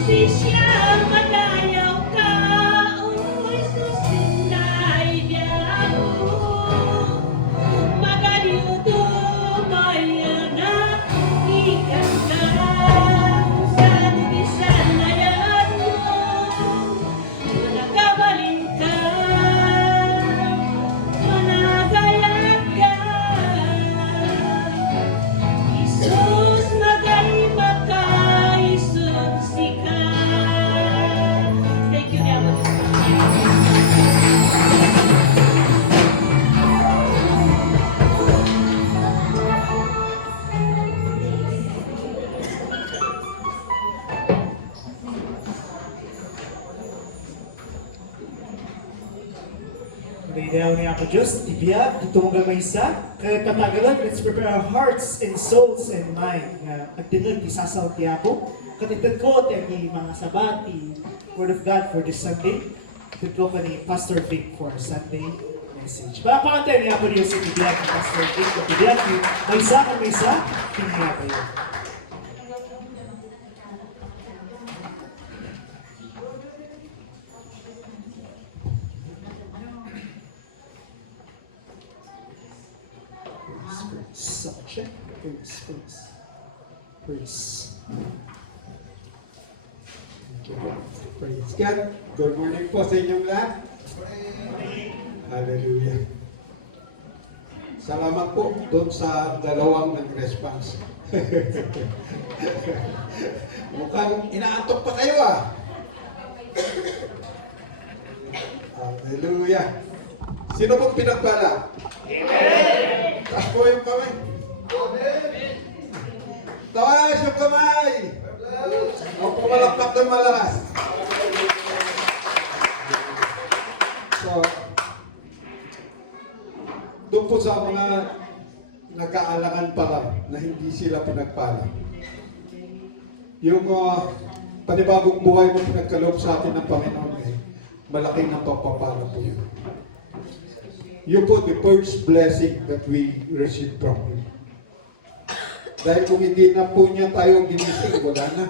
si siya madayaw ka. O Jesus, sinay niya ako. Magaliw tumayan at ikanta. Sa tubisan na yan mo, managabalin ka, managayat ka. Jesus, magalima ka, Jesus, sika. Thank you, Diablo. Maydayaw niya ako Diyos, ibiyag, itong gamaysa, katagalan, let's prepare our hearts and souls and mind. At tinag, isasaw tiya po. Katitad ko, tiya mga sabati, Word of God for this Sunday. Katitad ko ka ni Pastor Vic for Sunday message. Pakapakantay niya ako Diyos, ibiyag ni Pastor Vic, at ibiyag ni maysa, tingnan kayo. Check. Praise. Praise God. Good morning po sa inyong lahat. Hallelujah. Salamat po doon sa dalawang nag-response. Mukhang inaantok pa kayo ah. Hallelujah. Sino pong pinagpala? Amen! Taas po yung kamay. Taas yung kamay! O pumalakpak ng malakas. So, doon po sa mga nag-aalangan pa lang na hindi sila pinagpala. Yung panibagong buhay mo pinagkaloob sa atin ng Panginoon eh, malaking napapapala po yun. Yun po the first blessing that we receive from Him. Dahil kung hindi na po niya tayo ginising, wala na.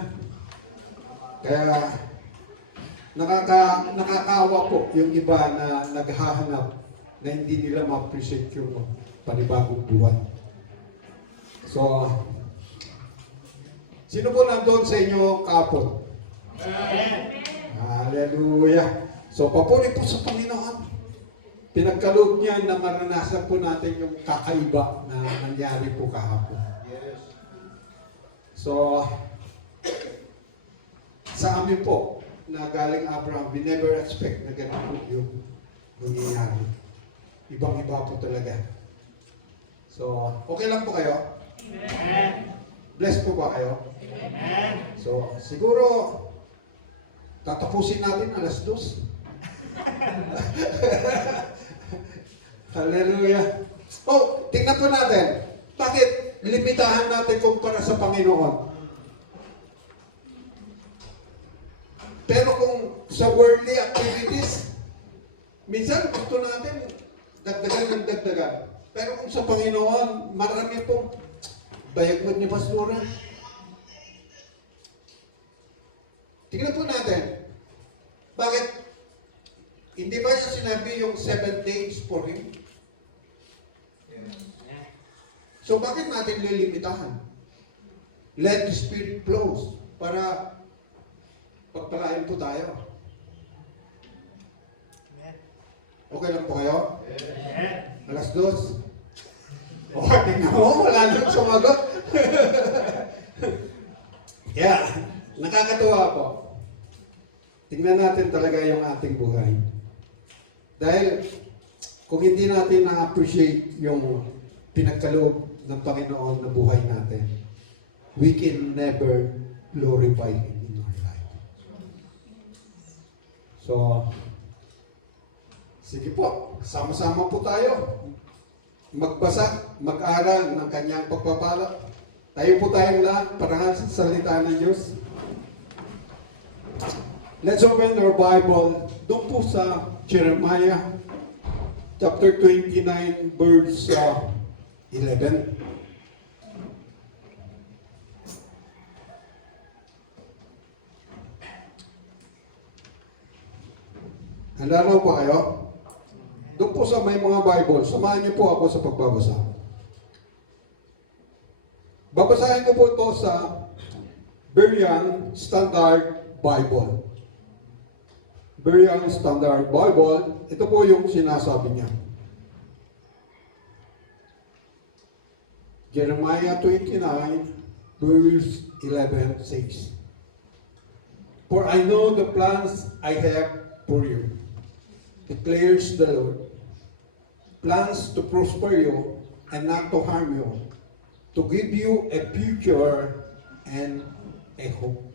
Kaya nakakaawa po yung iba na naghahanap na hindi nila ma-appreciate yung panibagong buhay. So, sino po nandun sa inyo kapon? Hallelujah. So, papuri po sa Panginoon. Pinagkaloob niya na maranasan po natin yung kakaiba na nangyari po kahapon. So, sa amin po, na galing Abraham, we never expect na ganun po yung nangyayari. Ibang-iba po talaga. So, okay lang po kayo? Amen. Blessed po ba kayo? Amen. So, siguro, tatapusin natin alas 2. Hallelujah. Oh, tingnan po natin. Bakit limitahan natin kumpara sa Panginoon? Pero kung sa worldly activities, minsan gusto natin dagdagan ng dagdagan. Pero kung sa Panginoon, marami pong bayagod ni Pastora. Tingnan po natin. Bakit? Hindi ba niya sinabi yung 7 days for Him? So bakit natin lilimitahan? Let the Spirit flow para pagpalain po tayo. Okay lang po kayo? Alas 2. Okay, tingnan mo, wala nang sumagot. Yeah, nakakatuwa po. Tingnan natin talaga yung ating buhay. Dahil kung hindi natin na-appreciate yung pinagkaloob ng Panginoon na buhay natin, we can never glorify Him in our life. So, sige po, sama-sama po tayo. Magbasa, mag-aral ng kanyang pagpapala. Tayo po tayong lahat, parangal sa salita ng Diyos. Let's open our Bible doon po sa Jeremiah chapter 29 verse 11. Handa na po kayo? Doon po sa may mga Bible, samahan niyo po ako sa pagbabasa. Babasahin ko po ito sa Berean Standard Bible. Berean Standard Bible, ito po yung sinasabi niya. Jeremiah 29, verse 11 says, "For I know the plans I have for you, declares the Lord, plans to prosper you and not to harm you, to give you a future and a hope."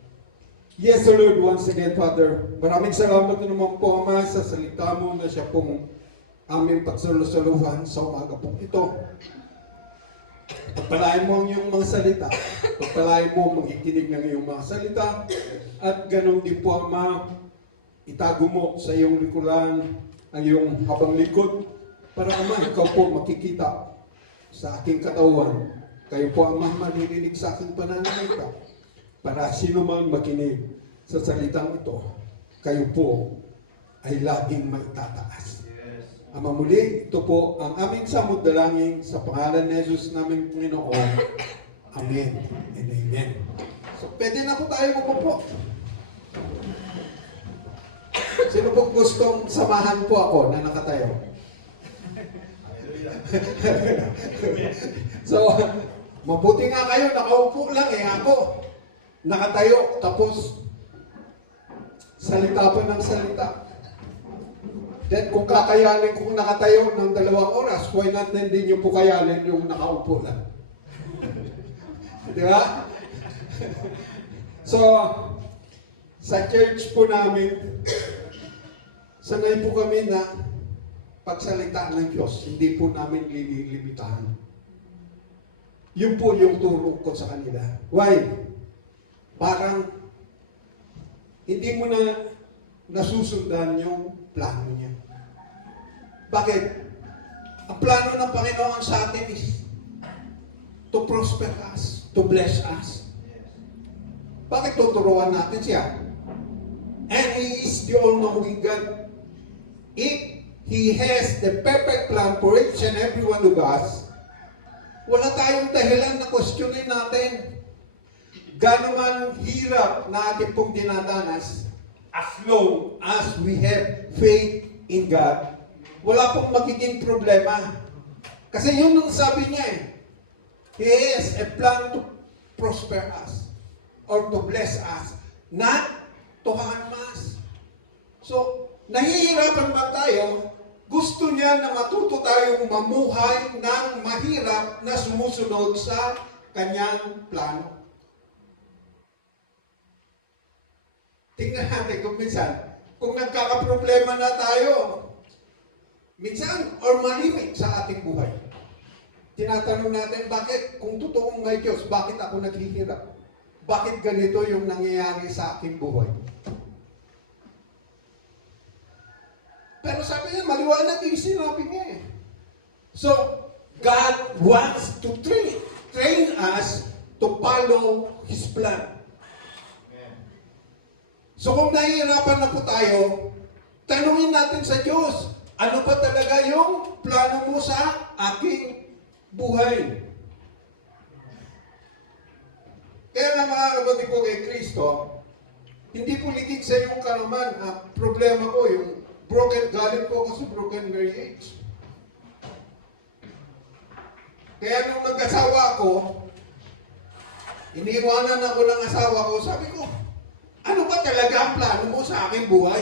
Yes, Lord, once again, Father, maraming salamat na naman po, Ama, sa salita mo na siya pong aming pagsalusaluhan sa umaga po ito. Pagpalain mo ang iyong mga salita, pagpalain mo magikinig ng iyong mga salita, at ganun din po, Ama, itago mo sa iyong likuran ang iyong habang likod para, Ama, ikaw po makikita sa aking katawan. Kayo po, Ama, maririnig sa aking pananalita. Para sino man makinig sa salitang ito, kayo po ay laging maitataas. Ama, muli, ito po ang aming samod dalangin sa pangalan ni Jesus naming Panginoon. Amen and amen. So, pwede na po tayo po. Sino po gustong samahan po ako na nakatayo? So, mabuti nga kayo, nakaupo lang ako. Nakatayo, tapos salita pa ng salita. Then kung kakayanin kong nakatayo ng 2 oras, why not hindi nyo po kayanin yung nakaupo lang? Di ba? So, sa church po namin, sanay po kami na pagsalita ng Diyos, hindi po namin lililimitahan. Yun po yung turo ko sa kanila. Why? Parang hindi mo na nasusundan yung plano niya. Bakit? Ang plano ng Panginoon sa atin is to prosper us, to bless us. Bakit tuturuan natin siya? And He is the all-knowing God. If He has the perfect plan for each and every one of us, wala tayong dahilan na questionin natin. Gano'n man hirap na ating pong dinadanas, as long as we have faith in God, wala pong magiging problema. Kasi yun ang sabi niya eh. He has a plan to prosper us or to bless us, not to harm us. So, nahihirapan ba tayo? Gusto niya na matuto tayong mamuhay ng mahirap na sumusunod sa kanyang plano. Tingnan natin kung minsan, kung nagkakaproblema na tayo, minsan or malimit sa ating buhay. Tinatanong natin, bakit kung totoong may Diyos, bakit ako naghihirap? Bakit ganito yung nangyayari sa aking buhay? Pero sabi niya, maliwanag yung sinabi niya eh. So, God wants to train us to follow His plan. So kung nahihirapan na po tayo, tanungin natin sa Diyos, ano ba talaga yung plano mo sa aking buhay? Kaya nga mga kapatid ko kay Kristo, hindi po ligid sa iyong karuman. Ang problema ko, yung galing po ako sa broken marriage. Kaya nung nag-asawa ako, iniwanan ako ng asawa ko, sabi ko, ano ba talaga ang plano mo sa aking buhay?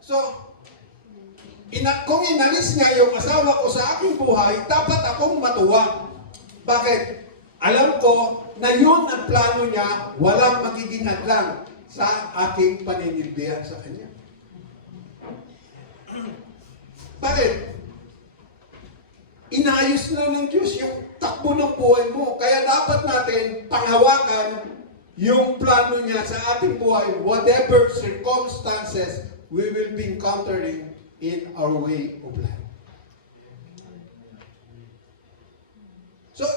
So, kung inalis niya yung asawa ko sa aking buhay, dapat akong matuwa. Bakit? Alam ko na yun ang plano niya, walang magiging hadlang sa aking paninilbihan sa kanya. Bakit? Inayos na ng Diyos yung takbo ng buhay mo. Kaya dapat natin panghawakan yung plano niya sa ating buhay, whatever circumstances we will be encountering in our way of life. So,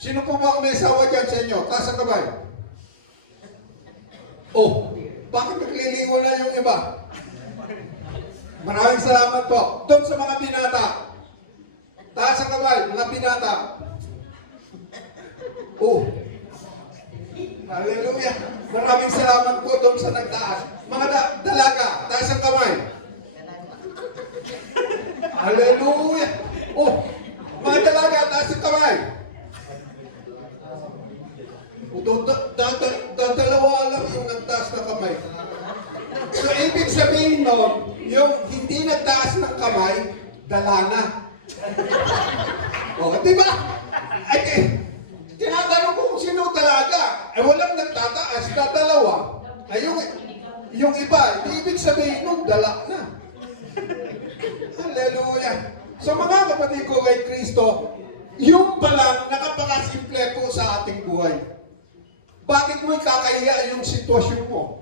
sino po ba ang may asawa dyan sa inyo? Taas ang kamay. Oh, Bakit nagliligo na yung iba? Maraming salamat po. Doon sa mga binata. Taas ang kamay, mga binata. Oh. Hallelujah. Maraming salamat po doon sa nagtaas. Mga dalaga, taas ang kamay. Hallelujah. Oh, mga dalaga, taas ang kamay. Dalawa lang yung nagtaas ng kamay. So, ibig sabihin nun, yung hindi nagtaas ng kamay, dala na. O, di ba? Ay, tinatanong ko kung sino talaga. Eh, walang nagtataas na dalawa. Ay, yung iba, ibig sabihin nun, dala na. Hallelujah. So, mga kapatid ko kay Kristo, yung palang nakapakasimple po sa ating buhay. Bakit mo ikakahiya yung sitwasyon mo?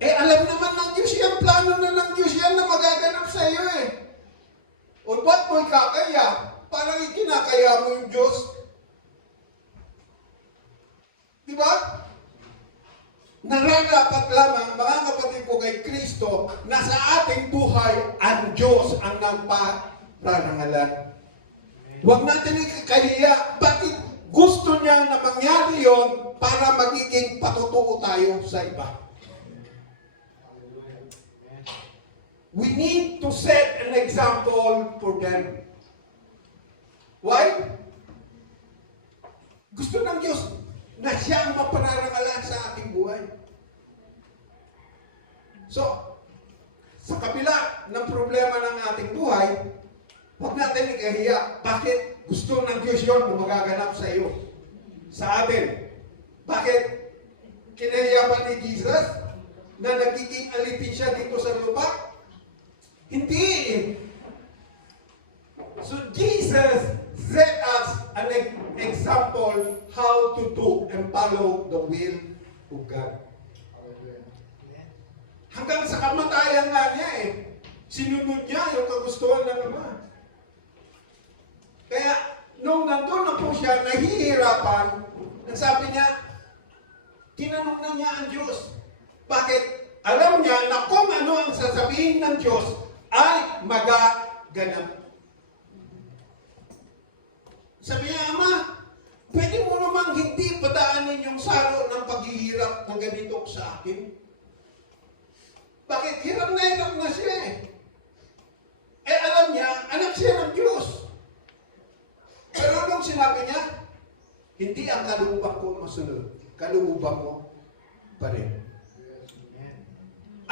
Eh, alam naman ng Diyos yan, plano na ng Diyos yan na magaganap sa iyo eh. O ba't mo ikakahiya? Parang ikinakaya mo yung Diyos. Di ba? Nararapat lamang, mga kapatid ko kay Kristo, na sa ating buhay, ang Diyos ang nagparangalan. Huwag natin ikakahiya. Bakit? Gusto niya na mangyari yon para magiging patutuo tayo sa iba. We need to set an example for them. Why? Gusto ng Diyos na siya ang mapanarangalan sa ating buhay. So, sa kabila ng problema ng ating buhay, huwag natin ikahiya. Bakit? Gusto ng Diyos yun na magaganap sa iyo. Sa atin. Bakit? Kinahiya pa ni Jesus na nagiging alipin siya dito sa lupa? Hindi. So Jesus set us an example how to do and follow the will of God. Hanggang sa kamatayan nga niya eh. Sinunod niya yung kagustuhan ng Ama. Kaya, nung nandun na po siya, nahihirapan, sabi niya, tinanong na niya ang Diyos. Bakit? Alam niya na kung ano ang sasabihin ng Diyos ay magaganap. Sabi niya, Ama, pwede mo namang hindi padaanin yung salo ng paghihirap ng ganito sa akin. Bakit? Hirap na siya eh. Eh alam niya, anak siya ng Diyos. Pero nung sinabi niya, hindi ang kalooban ko masunod. Kalooban mo pa rin.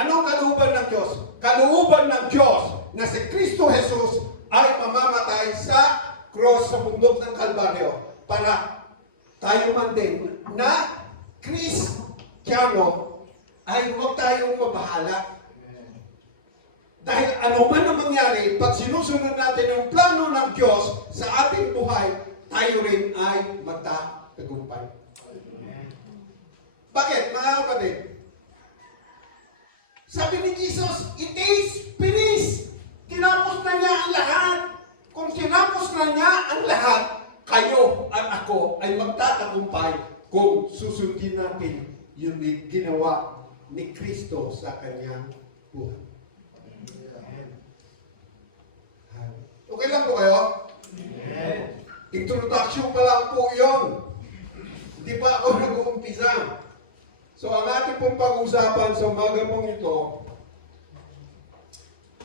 Anong kalooban ng Diyos? Kalooban ng Diyos na si Kristo Jesus ay mamamatay sa cross sa bundok ng Kalbaryo para tayo man din na Kristiyano ay huwag tayong mabahala. Dahil ano man ang mangyari, pag sinusunod natin ang plano ng Diyos sa ating buhay, tayo rin ay magtatagumpay. Bakit, mga kapatid? Sabi ni Jesus, it is finished. Tinapos na niya ang lahat. Kung tinapos na niya ang lahat, kayo at ako ay magtatagumpay kung susundin natin yung ginawa ni Kristo sa kanyang buhay. Okay lang po kayo? Introduction pa lang po yun. Hindi pa ako nag-uumpisa. So ang ating pong pag-usapan sa umaga pong ito,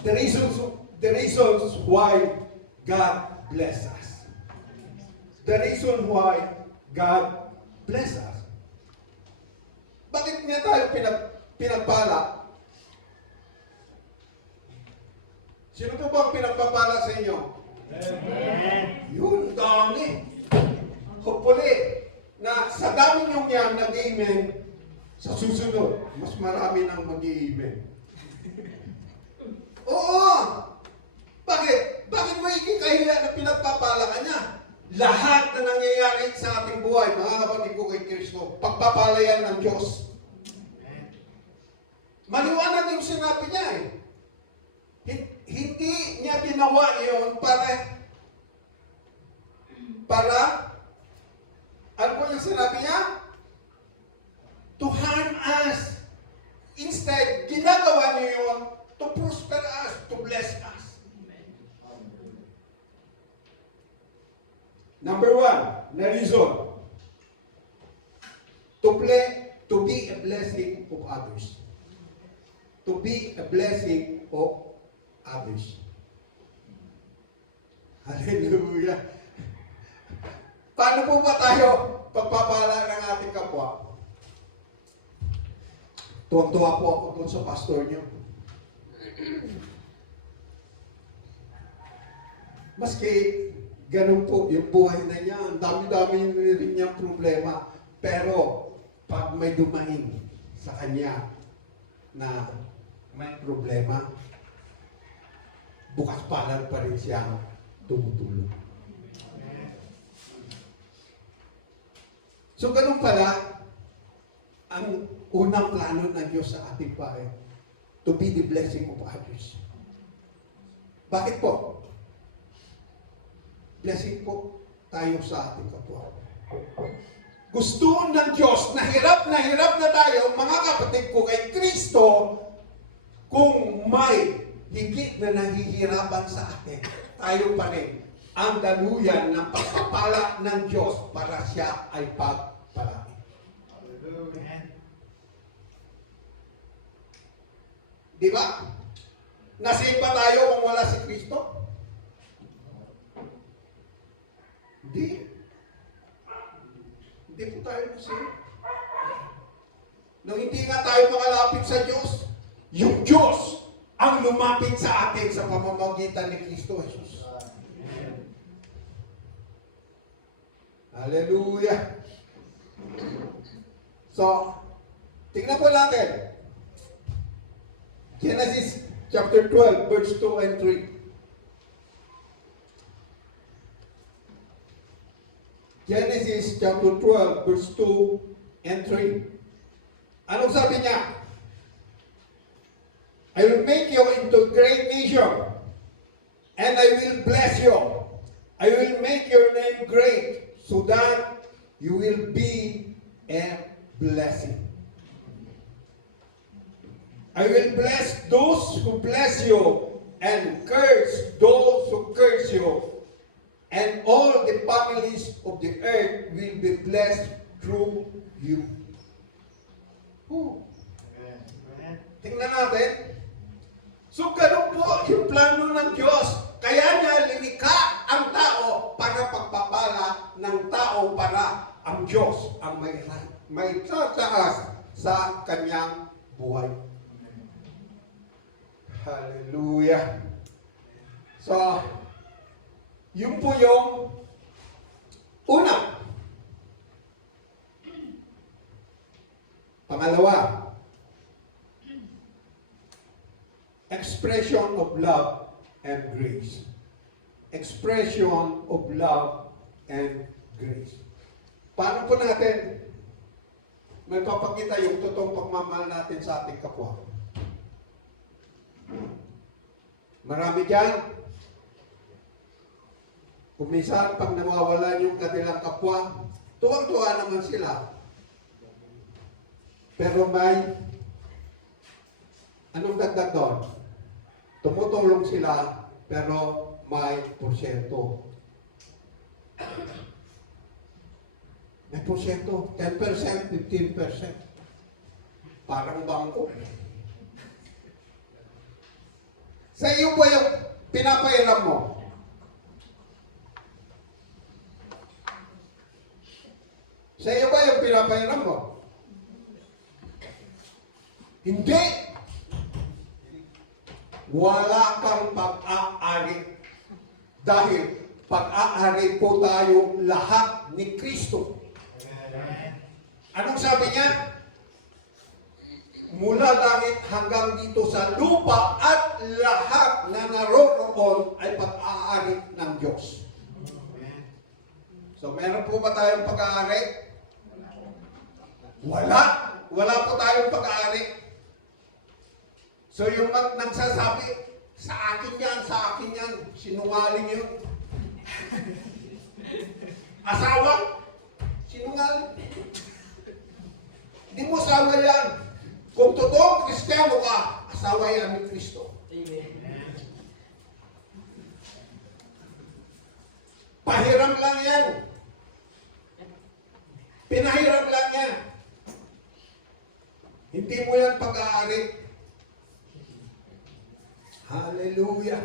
the reasons why God bless us. The reason why God bless us. Bakit niya tayo pinagpala? Sino po ba ang pinagpapala sa inyo? Amen. Yun, dami. Hopefully, na sa dami niyong yan nag-amen, sa susunod, mas marami nang mag-amen. Oo! Bakit? Bakit mo ikikahiya na pinagpapala ka niya? Lahat na nangyayari sa ating buhay, mga kapatid ko kay Kristo, pagpapala yan ng Diyos. Maliwanag yung sinabi niya eh. Hindi niya ginawa yun para ano po yung sinabi niya? To harm us. blessing of others. To be a blessing of others. Hallelujah. Paano po ba tayo pagpapala ng ating kapwa? Tuwang-tuwa po ako doon sa pastor niyo. Maski ganun po yung buhay na niya, ang dami-dami rin niyang problema. Pero pag may dumaing sa kanya na may problema, bukas palad pa rin siyang tumutulong. So ganun pala, ang unang plano ng Diyos sa ating bahay, to be the blessing of others. Bakit po? Blessing po tayo sa ating kapwa. Gusto ng Diyos na hirap na tayo, mga kapatid ko, kay Kristo, kung may higit na nahihirapan sa atin, tayo pa rin ang daluyan ng pagpapala ng Diyos para siya ay pagpalaki. Di ba? Nasave ba tayo kung wala si Kristo? Hindi. Hindi po tayo nasave. Nung hindi nga tayo makalapit sa Diyos, yung Diyos ang lumapit sa atin sa pamamagitan ni Kristo Jesus. Hallelujah. So, tingnan po natin. Genesis chapter 12, verse 2 and 3. Genesis chapter 12, verse 2 and 3. Anong sabi niya? I will make you into a great nation, and I will bless you. I will make your name great, so that you will be a blessing. I will bless those who bless you, and curse those who curse you. And all the families of the earth will be blessed through you. Tingnan natin. So, ganun po yung plano ng Diyos. Kaya niya linikha ang tao para pagpapala ng tao para ang Diyos ang may tataas sa kanyang buhay. Hallelujah. So, yun po yung una. Pangalawa, expression of love and grace. Expression of love and grace. Paano po natin may papakita yung totoong pagmamahal natin sa ating kapwa? Marami dyan. Kung minsan, pag nawawala yung kanilang kapwa, tuwang-tuwa naman sila. Pero may, anong dagdag doon? Tumutulong sila, pero may porsyento. May porsyento, 10%, 15%. Parang bangko. Sa iyo ba yung pinapairam mo? Sa iyo ba yung pinapairam mo? Hindi. Wala kang pag-aari. Dahil pag-aari po tayo lahat ni Kristo. Anong sabi niya? Mula langit hanggang dito sa lupa at lahat na naroroon ay pag-aari ng Diyos. So, meron po ba tayong pag-aari? Wala. Wala po tayong pag-aari. So, yung nagsasabi, sa akin yan, sinungaling yun. Asawa, sinungaling. Hindi mo asawa yan. Kung totoong Kristiyano ka, asawa yan ni Kristo. Amen. Pahiram lang yan. Pinahiram lang yan. Hindi mo yan pag-aari. Hallelujah.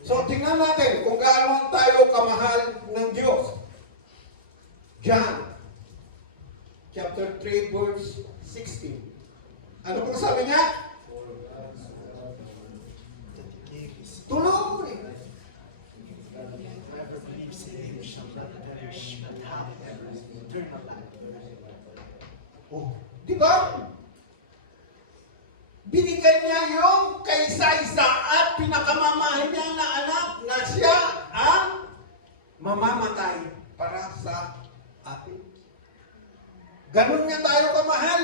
So, tingnan natin kung gaano tayo kamahal ng Diyos. John, chapter 3, verse 16. Ano pong sabi niya? Tuloy. Whoever believes in him shall not perish, but have eternal life. Oh, di ba? Binigay niya yung kaisa-isa at pinakamamahal niya na anak na siya ang mamamatay para sa atin. Ganun niya tayo kamahal.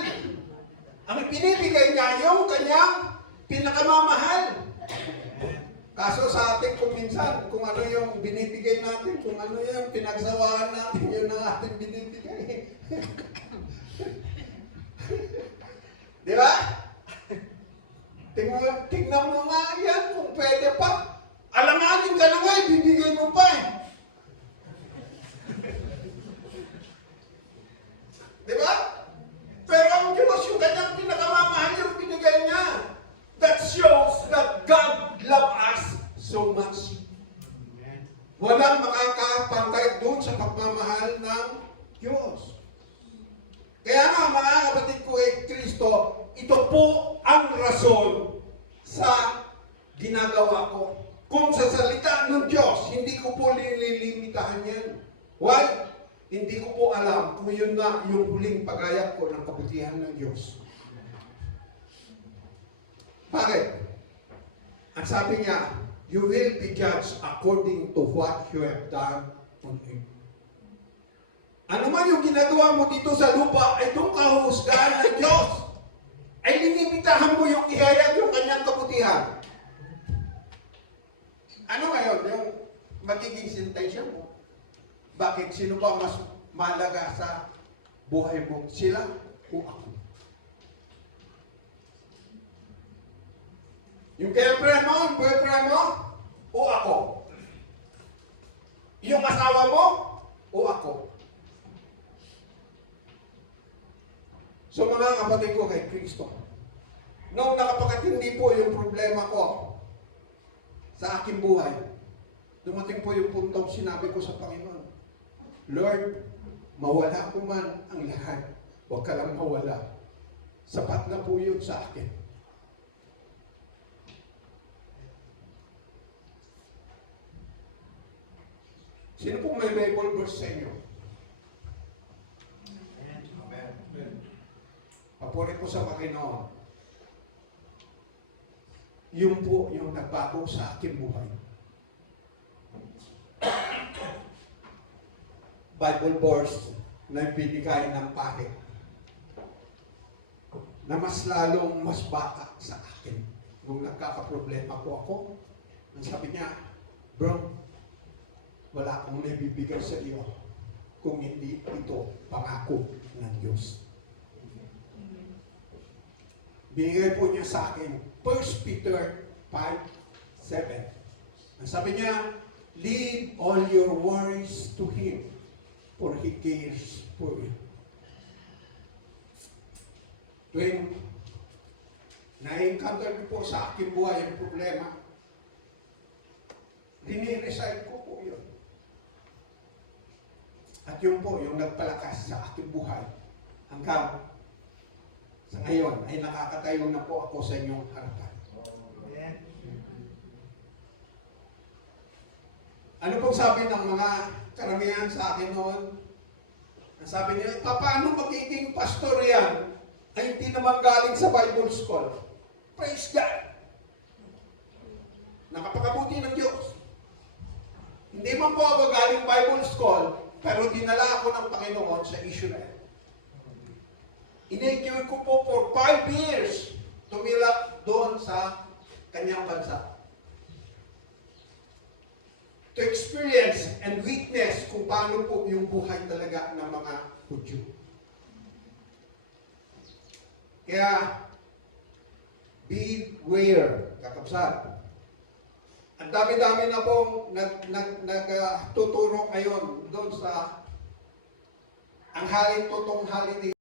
Ang pinibigay niya yung kanyang pinakamamahal. Kaso sa atin kung minsan, kung ano yung binibigay natin, kung ano yung pinagsawaan natin, yun ang ating binibigay. Di ba? Tingnan mo nga yan kung pwede pa. Alanganin ka na nga, ibibigay mo pa eh. Di ba? Pero ang Diyos, yung kanyang pinakamamahal yung binigay niya. That shows that God loves us so much. Walang makakapantay doon sa pagmamahal ng Diyos. Kaya nga mga kapatid ko Kristo, ito po ang rason sa ginagawa ko. Kung sa salita ng Diyos, hindi ko po nililimitahan yan. Why? Hindi ko po alam kung yun na yung huling pagayap ko ng kabutihan ng Diyos. Bakit? Ang sabi niya, you will be judged according to what you have done on earth. Ano man yung ginagawa mo dito sa lupa ay doon kahusgahan ng Diyos. Ay linimitahan mo yung ihayag yung kanyang kabutihan. Ano ngayon yung magiging sentensya mo? Bakit? Sino ba mas malaga sa buhay mo? Sila o ako? Yung girlfriend mo, yung boyfriend mo, o ako? Yung asawa mo, o ako? So mga kapatid ko kay Kristo, nung nakapakatindi po yung problema ko sa aking buhay, dumating po yung puntong sinabi ko sa Panginoon, Lord, mawala ko man ang lahat, huwag ka lang mawala. Sapat na po yun sa akin. Sino pong may Bible verse sa inyo? Papuri po sa Panginoon. Yun po yung nagbago sa aking buhay. Bible verse na binigay ng pare na mas lalong mas bata sa akin. Nung nagkakaproblema po ako, ang sabi niya, bro, wala akong nabibigay sa iyo kung hindi ito pangako ng Diyos. Binigay po niya sa akin 1 Peter 5:7. Ang sabi niya, leave all your worries to Him, for He cares for you. Tuwing na-encounter ko po sa aking buhay ang problema, dinirecite ko po yun. At yun po, yung nagpalakas sa aking buhay hanggang sa ngayon ay nakakatayo na po ako sa inyong harapan. Ano pong sabi ng mga karamihan sa akin noon? Ang sabi nila, paano magiging pastor yan? Ay hindi naman galing sa Bible School. Praise God! Nakapakabuti ng Diyos. Hindi man po ako galing Bible School, pero dinala ako ng Panginoon sa Israel. In-enjoy ko po for 5 years tumira doon sa kanyang bansa. To experience and witness kung paano po yung buhay talaga ng mga Hudyo. Kaya, beware, kakapsat. Ang dami-dami na pong nagtuturo ngayon doon sa ang haling totong holiday